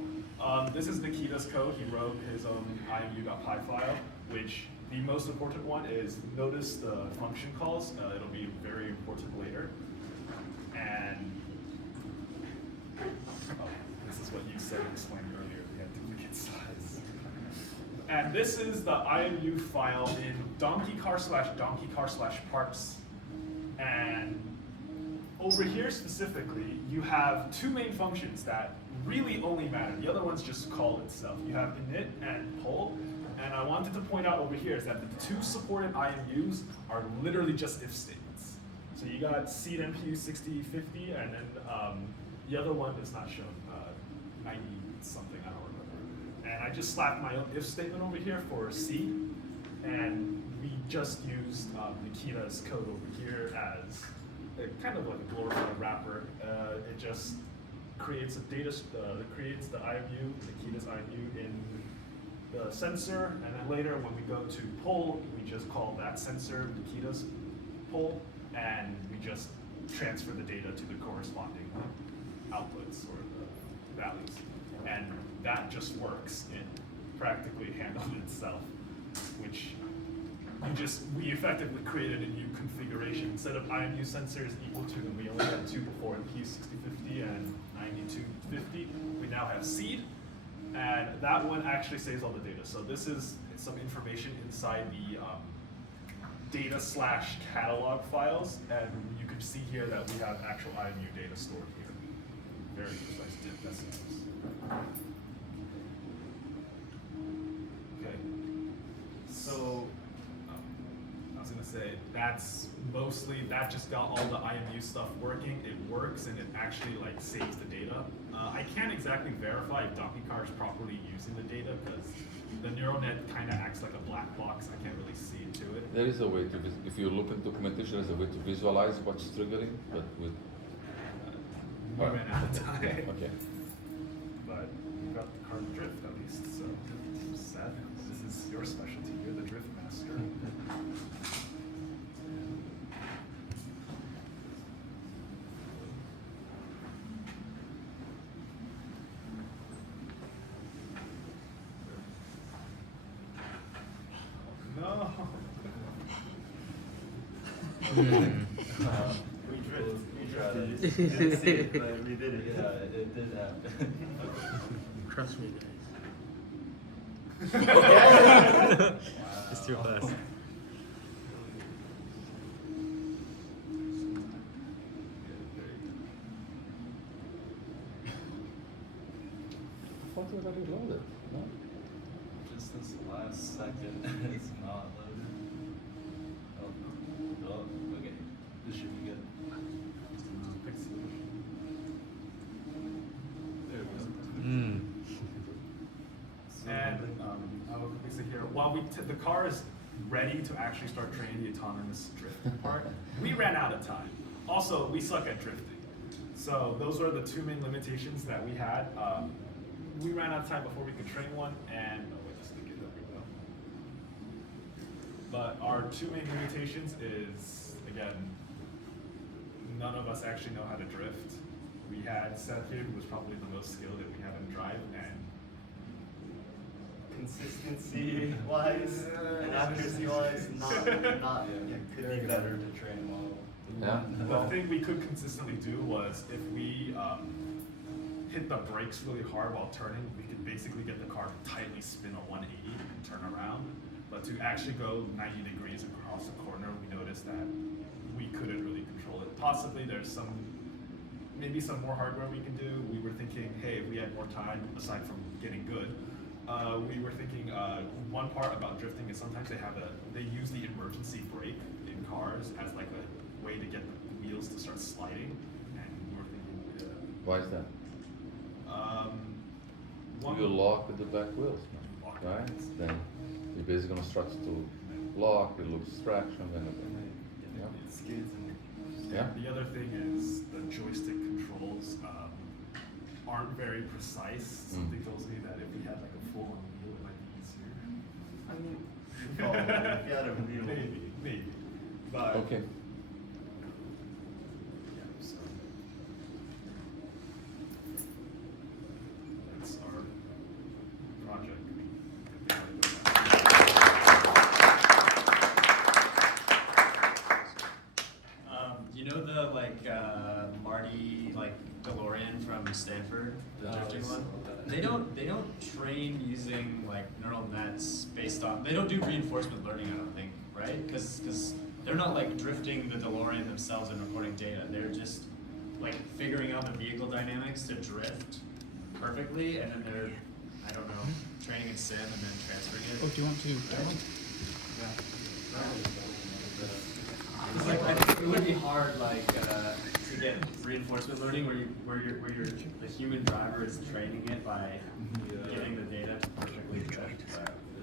this is Nikita's code. He wrote his own imu.py file, which the most important one is notice the function calls. It'll be very important later. And this is what you said and explained earlier. We had duplicate size. And this is the IMU file in donkeycar/parts. And over here specifically, you have 2 main functions that really only matter. The other ones just call itself. You have init and pull. And I wanted to point out over here is that the 2 supported IMUs are literally just if statements. So you got seed NPU 6050, and then the other one is not shown, 90 something, I don't remember. And I just slapped my own if statement over here for seed, and we just used Nikita's code over here as kind of like a glorified wrapper. It just creates a data, creates the IMU, Nikita's IMU in the sensor, and then later when we go to pull, we just call that sensor Nikita's pull, and we just transfer the data to the corresponding outputs or the values. And that just works. It practically handled itself, which we effectively created a new configuration. Instead of IMU sensors equal to, and we only had 2 before, NPU 6050 and 9250, we now have seed. And that one actually saves all the data. So this is some information inside the data/catalog files, and you can see here that we have actual IMU data stored here. Very precise decimals. Okay. So I was gonna say that just got all the IMU stuff working. It works and it actually like saves the data. I can't exactly verify if Donkeycar is properly using the data because the neural net kind of acts like a black box. I can't really see into it. There is a way to, if you look at documentation, there's a way to visualize what's triggering, but with... we ran out of time. Okay. But we got the car drift at least, so sad. This is your specialty. You're the drift master. No. We drifted. You didn't see it, but we did it. Yeah, it did happen. Trust me, Wow. guys. It's too fast. I thought you already loaded, no? Just this last second, it's not loaded. Oh, okay. This should be good. There we go. And I will quickly say here, while the car is ready to actually start training the autonomous drifting part, we ran out of time. Also, we suck at drifting. So those are the 2 main limitations that we had. We ran out of time before we could train one, and but our 2 main limitations is, again, none of us actually know how to drift. We had Seth here, who was probably the most skilled that we had in drive, and consistency-wise and accuracy-wise, could be better to train a model. Yeah. The thing we could consistently do was if we hit the brakes really hard while turning, we could basically get the car to tightly spin a 180 and turn around. But to actually go 90 degrees across the corner, we noticed that we couldn't really control it. Possibly there's maybe some more hardware we can do. We were thinking, hey, if we had more time, aside from getting good, we were thinking one part about drifting is sometimes they use the emergency brake in cars as like a way to get the wheels to start sliding. And we were thinking, Why is that? You lock with the back wheels, right? Then you're basically gonna start to lock, you lose traction, and yeah. It skids and yeah. The other thing is the joystick controls aren't very precise. Something tells me that if we had like a full-on wheel, it might be easier. I mean, if you had a wheel. Maybe. But okay. Yeah, so that's our project. You know the Marty DeLorean from Stanford, the drifting one? They don't train using neural nets based on, they don't do reinforcement learning, I don't think, right? Because they're not drifting the DeLorean themselves and recording data. They're just figuring out the vehicle dynamics to drift perfectly, and then they're, I don't know, training in sim and then transferring it. Oh, do you want to demo? I think it would be hard, to get reinforcement learning where you're the human driver is training it by getting the data to perfectly drift.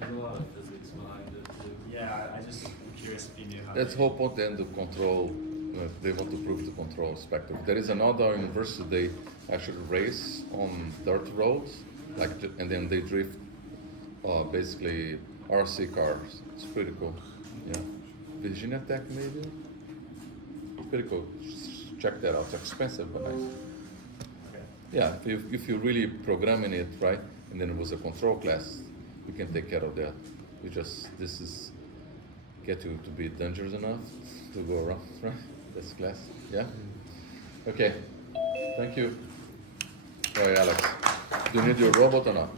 There's a lot of physics behind it too. Yeah, I just am curious if you knew how. That's the whole point. Then the control, they want to prove the control spectrum. There is another university, they actually race on dirt roads, and then they drift basically RC cars. It's pretty cool. Yeah. Virginia Tech maybe? It's pretty cool. Check that out. It's expensive but nice. Okay. Yeah, if you really programming it right, and then it was a control class, we can take care of that. This is get you to be dangerous enough to go around, right? This class, yeah? Okay, thank you. All right, Alex, do you need your robot or not?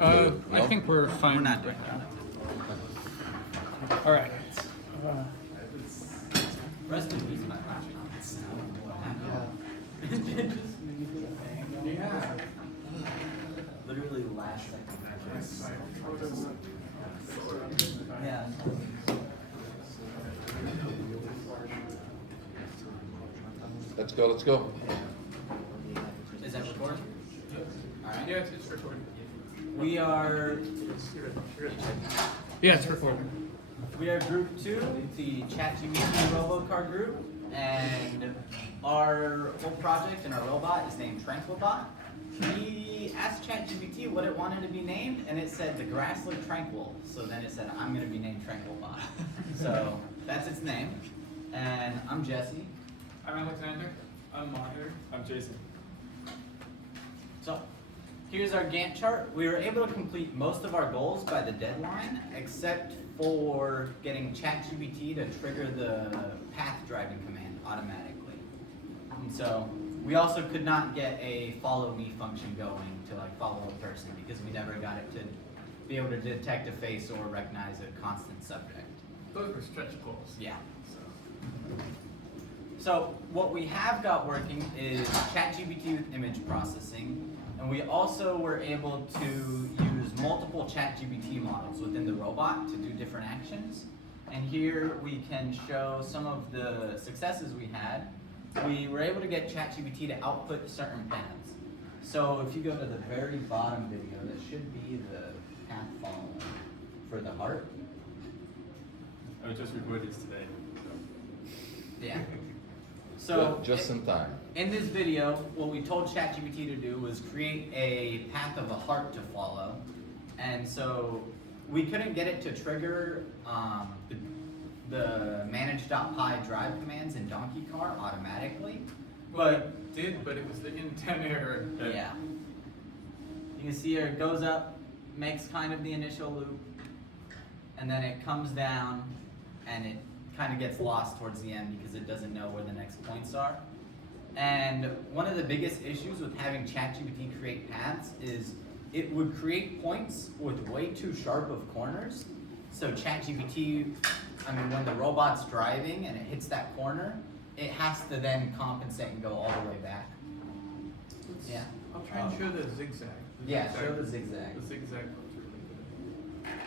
I No? think we're fine. We're not doing All right. Rest in peace, my Yeah. Literally last second. Yeah. Let's go, let's go. Is that recording? Alright. Yeah, it's recording. We are Yeah, it's recording. We are group 2, the ChatGPT RoboCar group, and our whole project and our robot is named TranquilBot. We asked ChatGPT what it wanted to be named, and it said the grass looked tranquil. So then it said, I'm going to be named TranquilBot. So that's its name. And I'm Jesse. I'm Alexander. I'm Maher. I'm Jason. So here's our Gantt chart. We were able to complete most of our goals by the deadline, except for getting ChatGPT to trigger the path driving command automatically. And so we also could not get a follow me function going to follow a person because we never got it to be able to detect a face or recognize a constant subject. Those were stretch goals. Yeah. So what we have got working is ChatGPT with image processing, and we also were able to use multiple ChatGPT models within the robot to do different actions. And here we can show some of the successes we had. We were able to get ChatGPT to output certain paths. So if you go to the very bottom video, that should be the path following for the heart. I just recorded this today. Yeah. So just in time. In this video, what we told ChatGPT to do was create a path of a heart to follow. And so we couldn't get it to trigger the manage.py drive commands in Donkey Car automatically. But it did, but it was the intent error. Yeah. You can see here it goes up, makes kind of the initial loop, and then it comes down and it kind of gets lost towards the end because it doesn't know where the next points are. And one of the biggest issues with having ChatGPT create paths is it would create points with way too sharp of corners. So ChatGPT, I mean, when the robot's driving and it hits that corner, it has to then compensate and go all the way back. Yeah. I'll try and show the zigzag. Yeah, show the zigzag. The zigzag looks really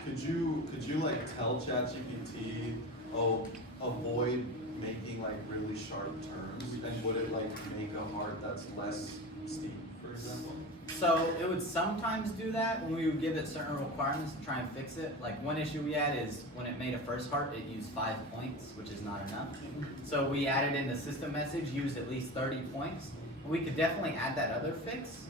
good. Could you like tell ChatGPT, oh, avoid making like really sharp turns, and would it like make a heart that's less steep, for example? So it would sometimes do that when we would give it certain requirements to try and fix it. Like one issue we had is when it made a first heart, it used 5 points, which is not enough. So we added in the system message, used at least 30 points. We could definitely add that other fix.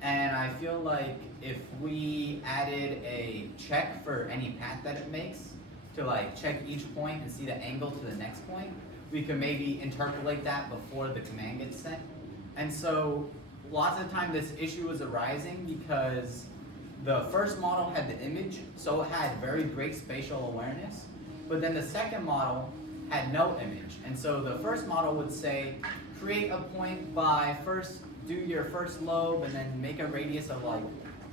And I feel like if we added a check for any path that it makes, to like check each point and see the angle to the next point, we could maybe interpolate that before the command gets sent. And so lots of time this issue was arising because the first model had the image, so it had very great spatial awareness, but then the second model had no image. And so the first model would say, create a point by first, do your first lobe and then make a radius of like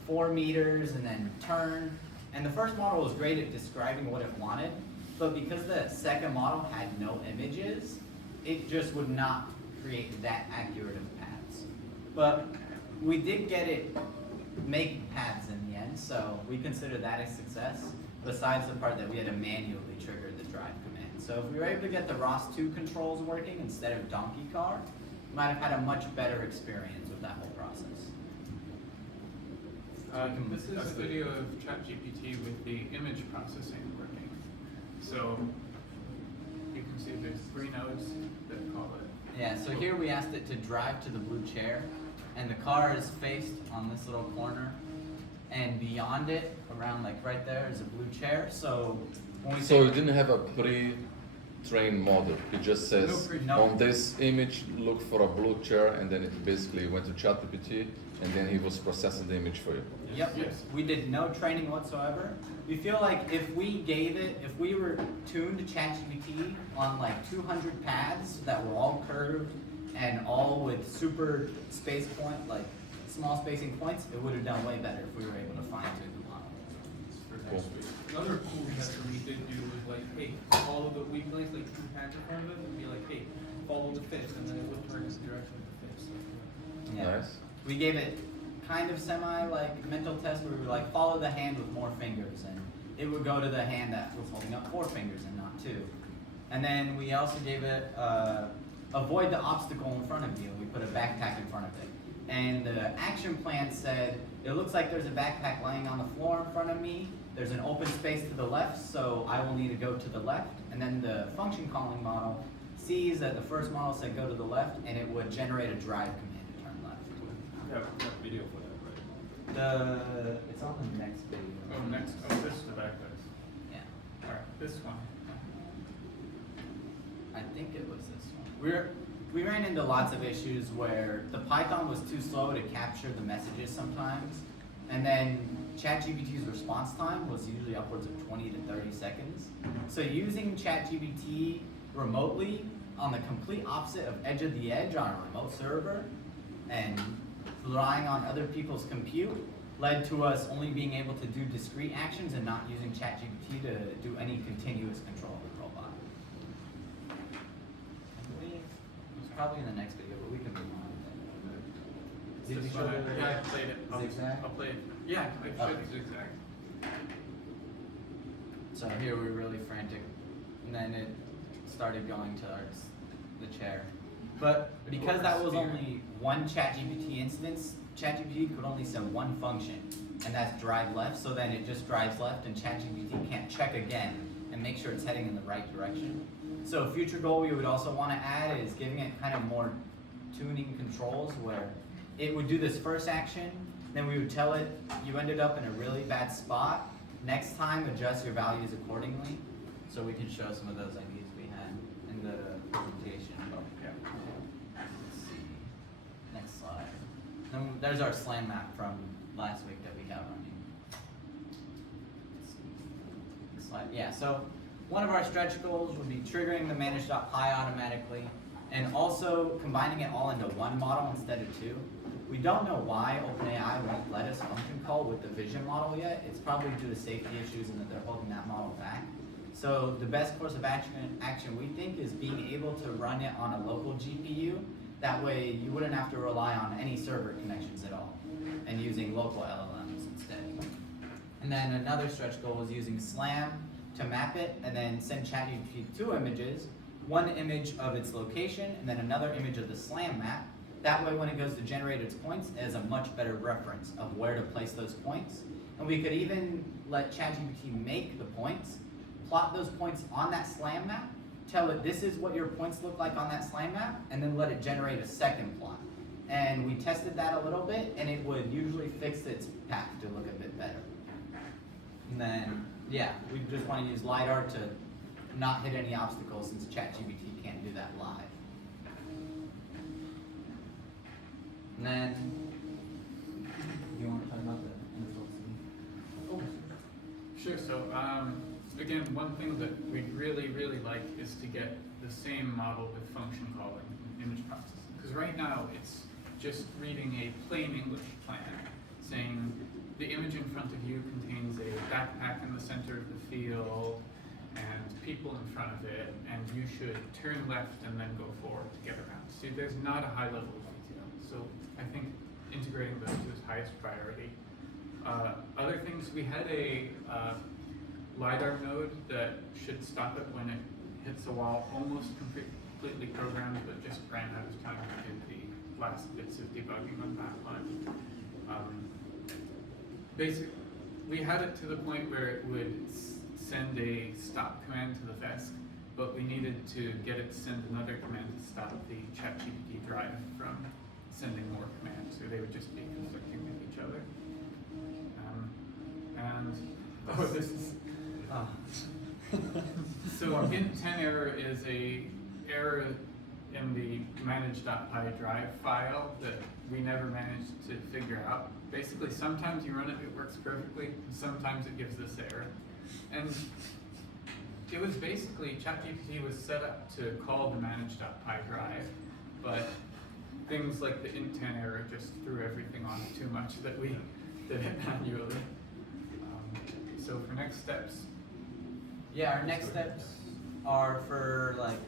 4 meters and then turn. And the first model was great at describing what it wanted, but because the second model had no images, it just would not create that accurate of paths. But we did get it making paths in the end, so we consider that a success, besides the part that we had to manually trigger the drive command. So if we were able to get the ROS2 controls working instead of Donkey Car, we might have had a much better experience with that whole process. This is a video of ChatGPT with the image processing working. So you can see there's 3 nodes that call it. Yeah, so here we asked it to drive to the blue chair, and the car is faced on this little corner, and beyond it, around like right there, is a blue chair. So when we So you didn't have a pre-trained model. It just says on this image, look for a blue chair, and then it basically went to ChatGPT, and then he was processing the image for you. Yep. Yes. We did no training whatsoever. We feel like if we were tuned ChatGPT on like 200 paths that were all curved and all with super space point, like small spacing points, it would have done way better if we were able to fine tune the model. Cool. Another cool test that we did do was like, hey, follow the, we placed like 2 paths in front of it and be like, hey, follow the fish, and then it would turn in the direction of the fish. Yeah. Nice. We gave it kind of semi like mental test where we were like follow the hand with more fingers, and it would go to the hand that was holding up 4 fingers and not 2. And then we also gave it avoid the obstacle in front of you. We put a backpack in front of it. And the action plan said, it looks like there's a backpack laying on the floor in front of me. There's an open space to the left, so I will need to go to the left. And then the function calling model sees that the first model said go to the left, and it would generate a drive command to turn left. We have video for that, right? It's on the next video. Oh, next. Oh, this is the backpack. Yeah. All right, this one. I think it was this one. We ran into lots of issues where the Python was too slow to capture the messages sometimes, and then ChatGPT's response time was usually upwards of 20 to 30 seconds. So using ChatGPT remotely on the complete opposite of edge of the edge on a remote server and relying on other people's compute led to us only being able to do discrete actions and not using ChatGPT to do any continuous control of the robot. I believe it's probably in the next video, but we can move on. Did you This show one, the yeah, I played it. zigzag? I'll play it. Yeah, I showed Okay. the zigzag. So here we were really frantic, and then it started going towards the chair. But because that was only one ChatGPT instance, ChatGPT could only send one function, and that's drive left, so then it just drives left, and ChatGPT can't check again and make sure it's heading in the right direction. So a future goal we would also want to add is giving it kind of more tuning controls where it would do this first action, then we would tell it, you ended up in a really bad spot, next time adjust your values accordingly. So we can show some of those ideas we had in the presentation. But yeah. Let's see. Next slide. Then there's our slam map from last week that we got running. Let's see. Slide. Yeah, so one of our stretch goals would be triggering the manage.py automatically. And also combining it all into one model instead of two. We don't know why OpenAI won't let us function call with the vision model yet. It's probably due to safety issues and that they're holding that model back. So the best course of action we think is being able to run it on a local GPU. That way you wouldn't have to rely on any server connections at all and using local LLMs instead. And then another stretch goal is using SLAM to map it and then send ChatGPT 2 images, one image of its location and then another image of the SLAM map. That way when it goes to generate its points, it has a much better reference of where to place those points. And we could even let ChatGPT make the points, plot those points on that SLAM map, tell it this is what your points look like on that SLAM map, and then let it generate a second plot. And we tested that a little bit, and it would usually fix its path to look a bit better. And then, yeah, we just want to use LiDAR to not hit any obstacles since ChatGPT can't do that live. And then, you want to talk about the Oh, sure. So, again, one thing that we'd really like is to get the same model with function calling and image processing. Because right now, it's just reading a plain English plan saying the image in front of you contains a backpack in the center of the field and people in front of it, and you should turn left and then go forward to get around. So there's not a high level of detail. So I think integrating those two is highest priority. Other things, we had a LiDAR node that should stop it when it hits a wall, almost completely programmed, but just ran out of time to do the last bits of debugging on that one. Basically, we had it to the point where it would send a stop command to the VESC, but we needed to get it to send another command to stop the ChatGPT drive from sending more commands, so they would just be conflicting with each other. This is so int10 error is a error in the manage.py drive file that we never managed to figure out. Basically, sometimes you run it, it works perfectly, and sometimes it gives this error. And it was basically, ChatGPT was set up to call the manage.py drive, but things like the int10 error just threw everything on it too much that we did it manually. So for next steps. Yeah, our next steps are for like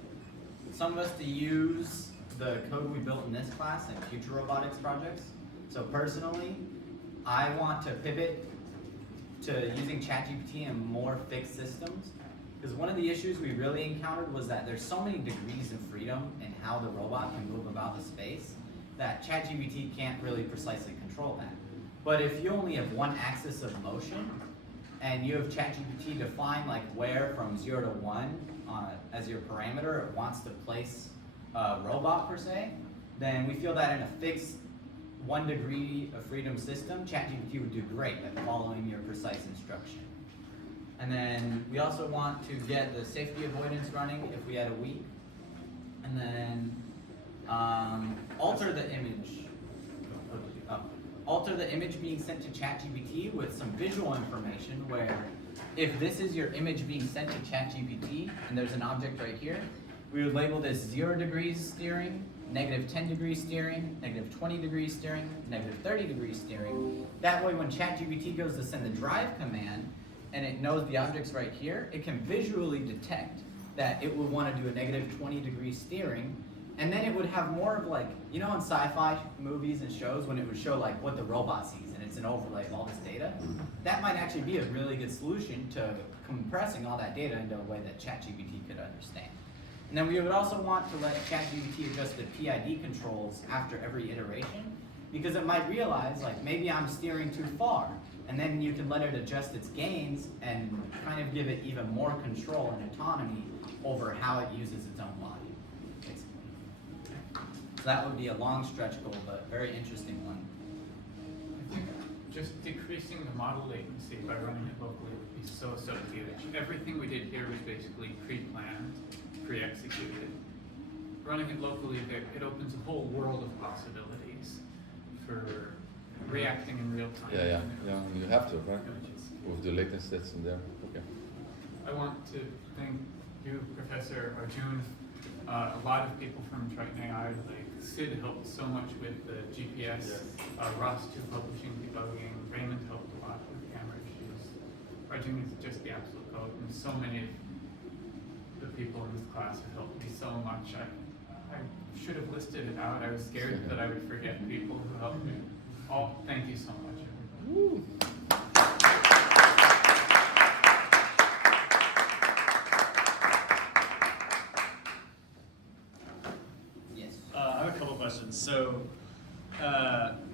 some of us to use the code we built in this class in future robotics projects. So personally, I want to pivot to using ChatGPT in more fixed systems. Because one of the issues we really encountered was that there's so many degrees of freedom in how the robot can move about the space that ChatGPT can't really precisely control that. But if you only have one axis of motion, and you have ChatGPT define like where from 0 to 1 as your parameter it wants to place a robot per se, then we feel that in a fixed 1 degree of freedom system, ChatGPT would do great at following your precise instruction. And then we also want to get the safety avoidance running if we had a week. And then alter the image. Alter the image being sent to ChatGPT with some visual information where if this is your image being sent to ChatGPT and there's an object right here, we would label this 0 degrees steering, -10 degrees steering, -20 degrees steering, -30 degrees steering. That way when ChatGPT goes to send the drive command and it knows the object's right here, it can visually detect that it would want to do a -20 degree steering. And then it would have more of like, you know, in sci-fi movies and shows when it would show like what the robot sees and it's an overlay of all this data. That might actually be a really good solution to compressing all that data into a way that ChatGPT could understand. And then we would also want to let ChatGPT adjust the PID controls after every iteration because it might realize like maybe I'm steering too far. And then you can let it adjust its gains and kind of give it even more control and autonomy over how it uses its own body. So that would be a long stretch goal, but very interesting one. I think just decreasing the model latency by running it locally would be so huge. Everything we did here was basically pre-planned, pre-executed. Running it locally, it opens a whole world of possibilities for reacting in real time. Yeah, you have to, right? With the latency that's in there. Okay. I want to thank you, Professor Arjun, a lot of people from Triton AI, like Sid helped so much with the GPS, Ross too publishing, debugging, Raymond helped a lot with camera issues. Arjun is just the absolute goat, and so many of the people in this class have helped me so much. I should have listed it out. I was scared that I would forget people who helped me. Thank you so much, everybody. Yes. I have a couple questions. So,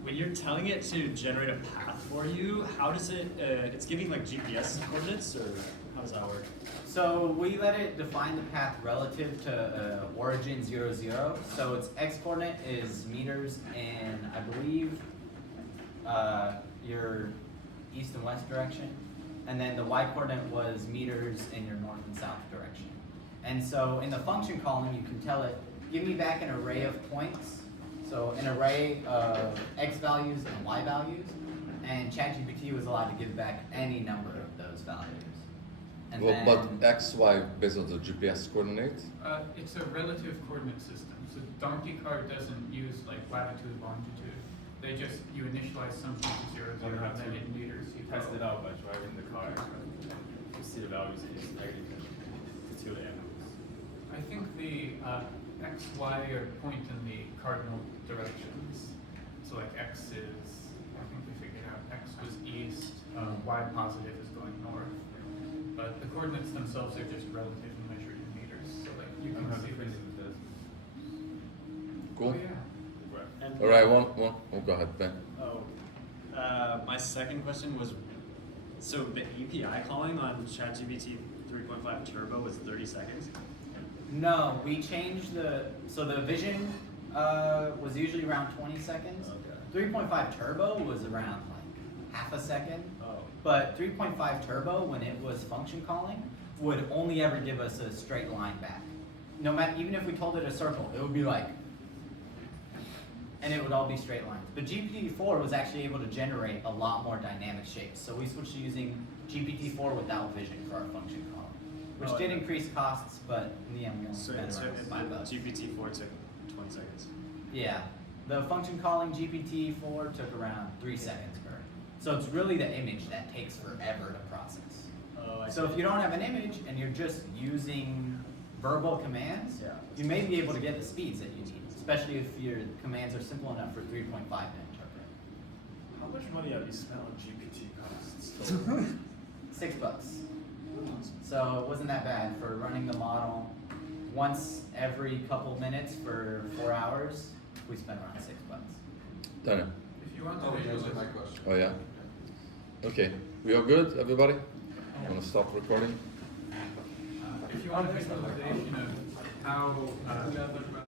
when you're telling it to generate a path for you, how does it? It's giving like GPS coordinates, or how does that work? So we let it define the path relative to origin 0, 0. So its x coordinate is meters in, I believe, your east and west direction. And then the y coordinate was meters in your north and south direction. And so in the function column, you can tell it, give me back an array of points. So an array of x values and y values. And ChatGPT was allowed to give back any number of those values. And Well, then, but X, Y based on the GPS coordinates? It's a relative coordinate system. So Donkey Card doesn't use like latitude, longitude. They just, you initialize something to 0, 0, and then in meters you test go. it out by driving the car and you see the values and just negative to two animals. I think the x, y are point in the cardinal directions. So like x is, I think we figured out x was east, y positive is going north. But the coordinates themselves are just relative and measured in meters. So like you can see this. Cool. Oh, yeah. And All right, one. Oh, go ahead, Ben. My second question was, so the API calling on ChatGPT 3.5 Turbo was 30 seconds? no, we changed so the vision was usually around 20 seconds. Okay. 3.5 Turbo was around like half a second. Oh. But 3.5 Turbo, when it was function calling, would only ever give us a straight line back. No matter, even if we told it a circle, it would be like, and it would all be straight lines. But GPT-4 was actually able to generate a lot more dynamic shapes. So we switched to using GPT-4 without vision for our function calling, which did increase costs, but in the end we only spent around $5. GPT-4 took 20 seconds. Yeah, the function calling GPT-4 took around 3 seconds per. So it's really the image that takes forever to process. Oh, I So see. if you don't have an image and you're just using verbal commands, you may be able to get the speeds that you need, especially if your commands are simple enough for 3.5 to interpret. How much money have you spent on GPT costs? $6. So it wasn't that bad for running the model once every couple minutes for 4 hours. We spent around $6. Done. If you want to those visualize are my questions. Oh, yeah? Okay. We all good, everybody? Want to stop recording? if you want a visualization of how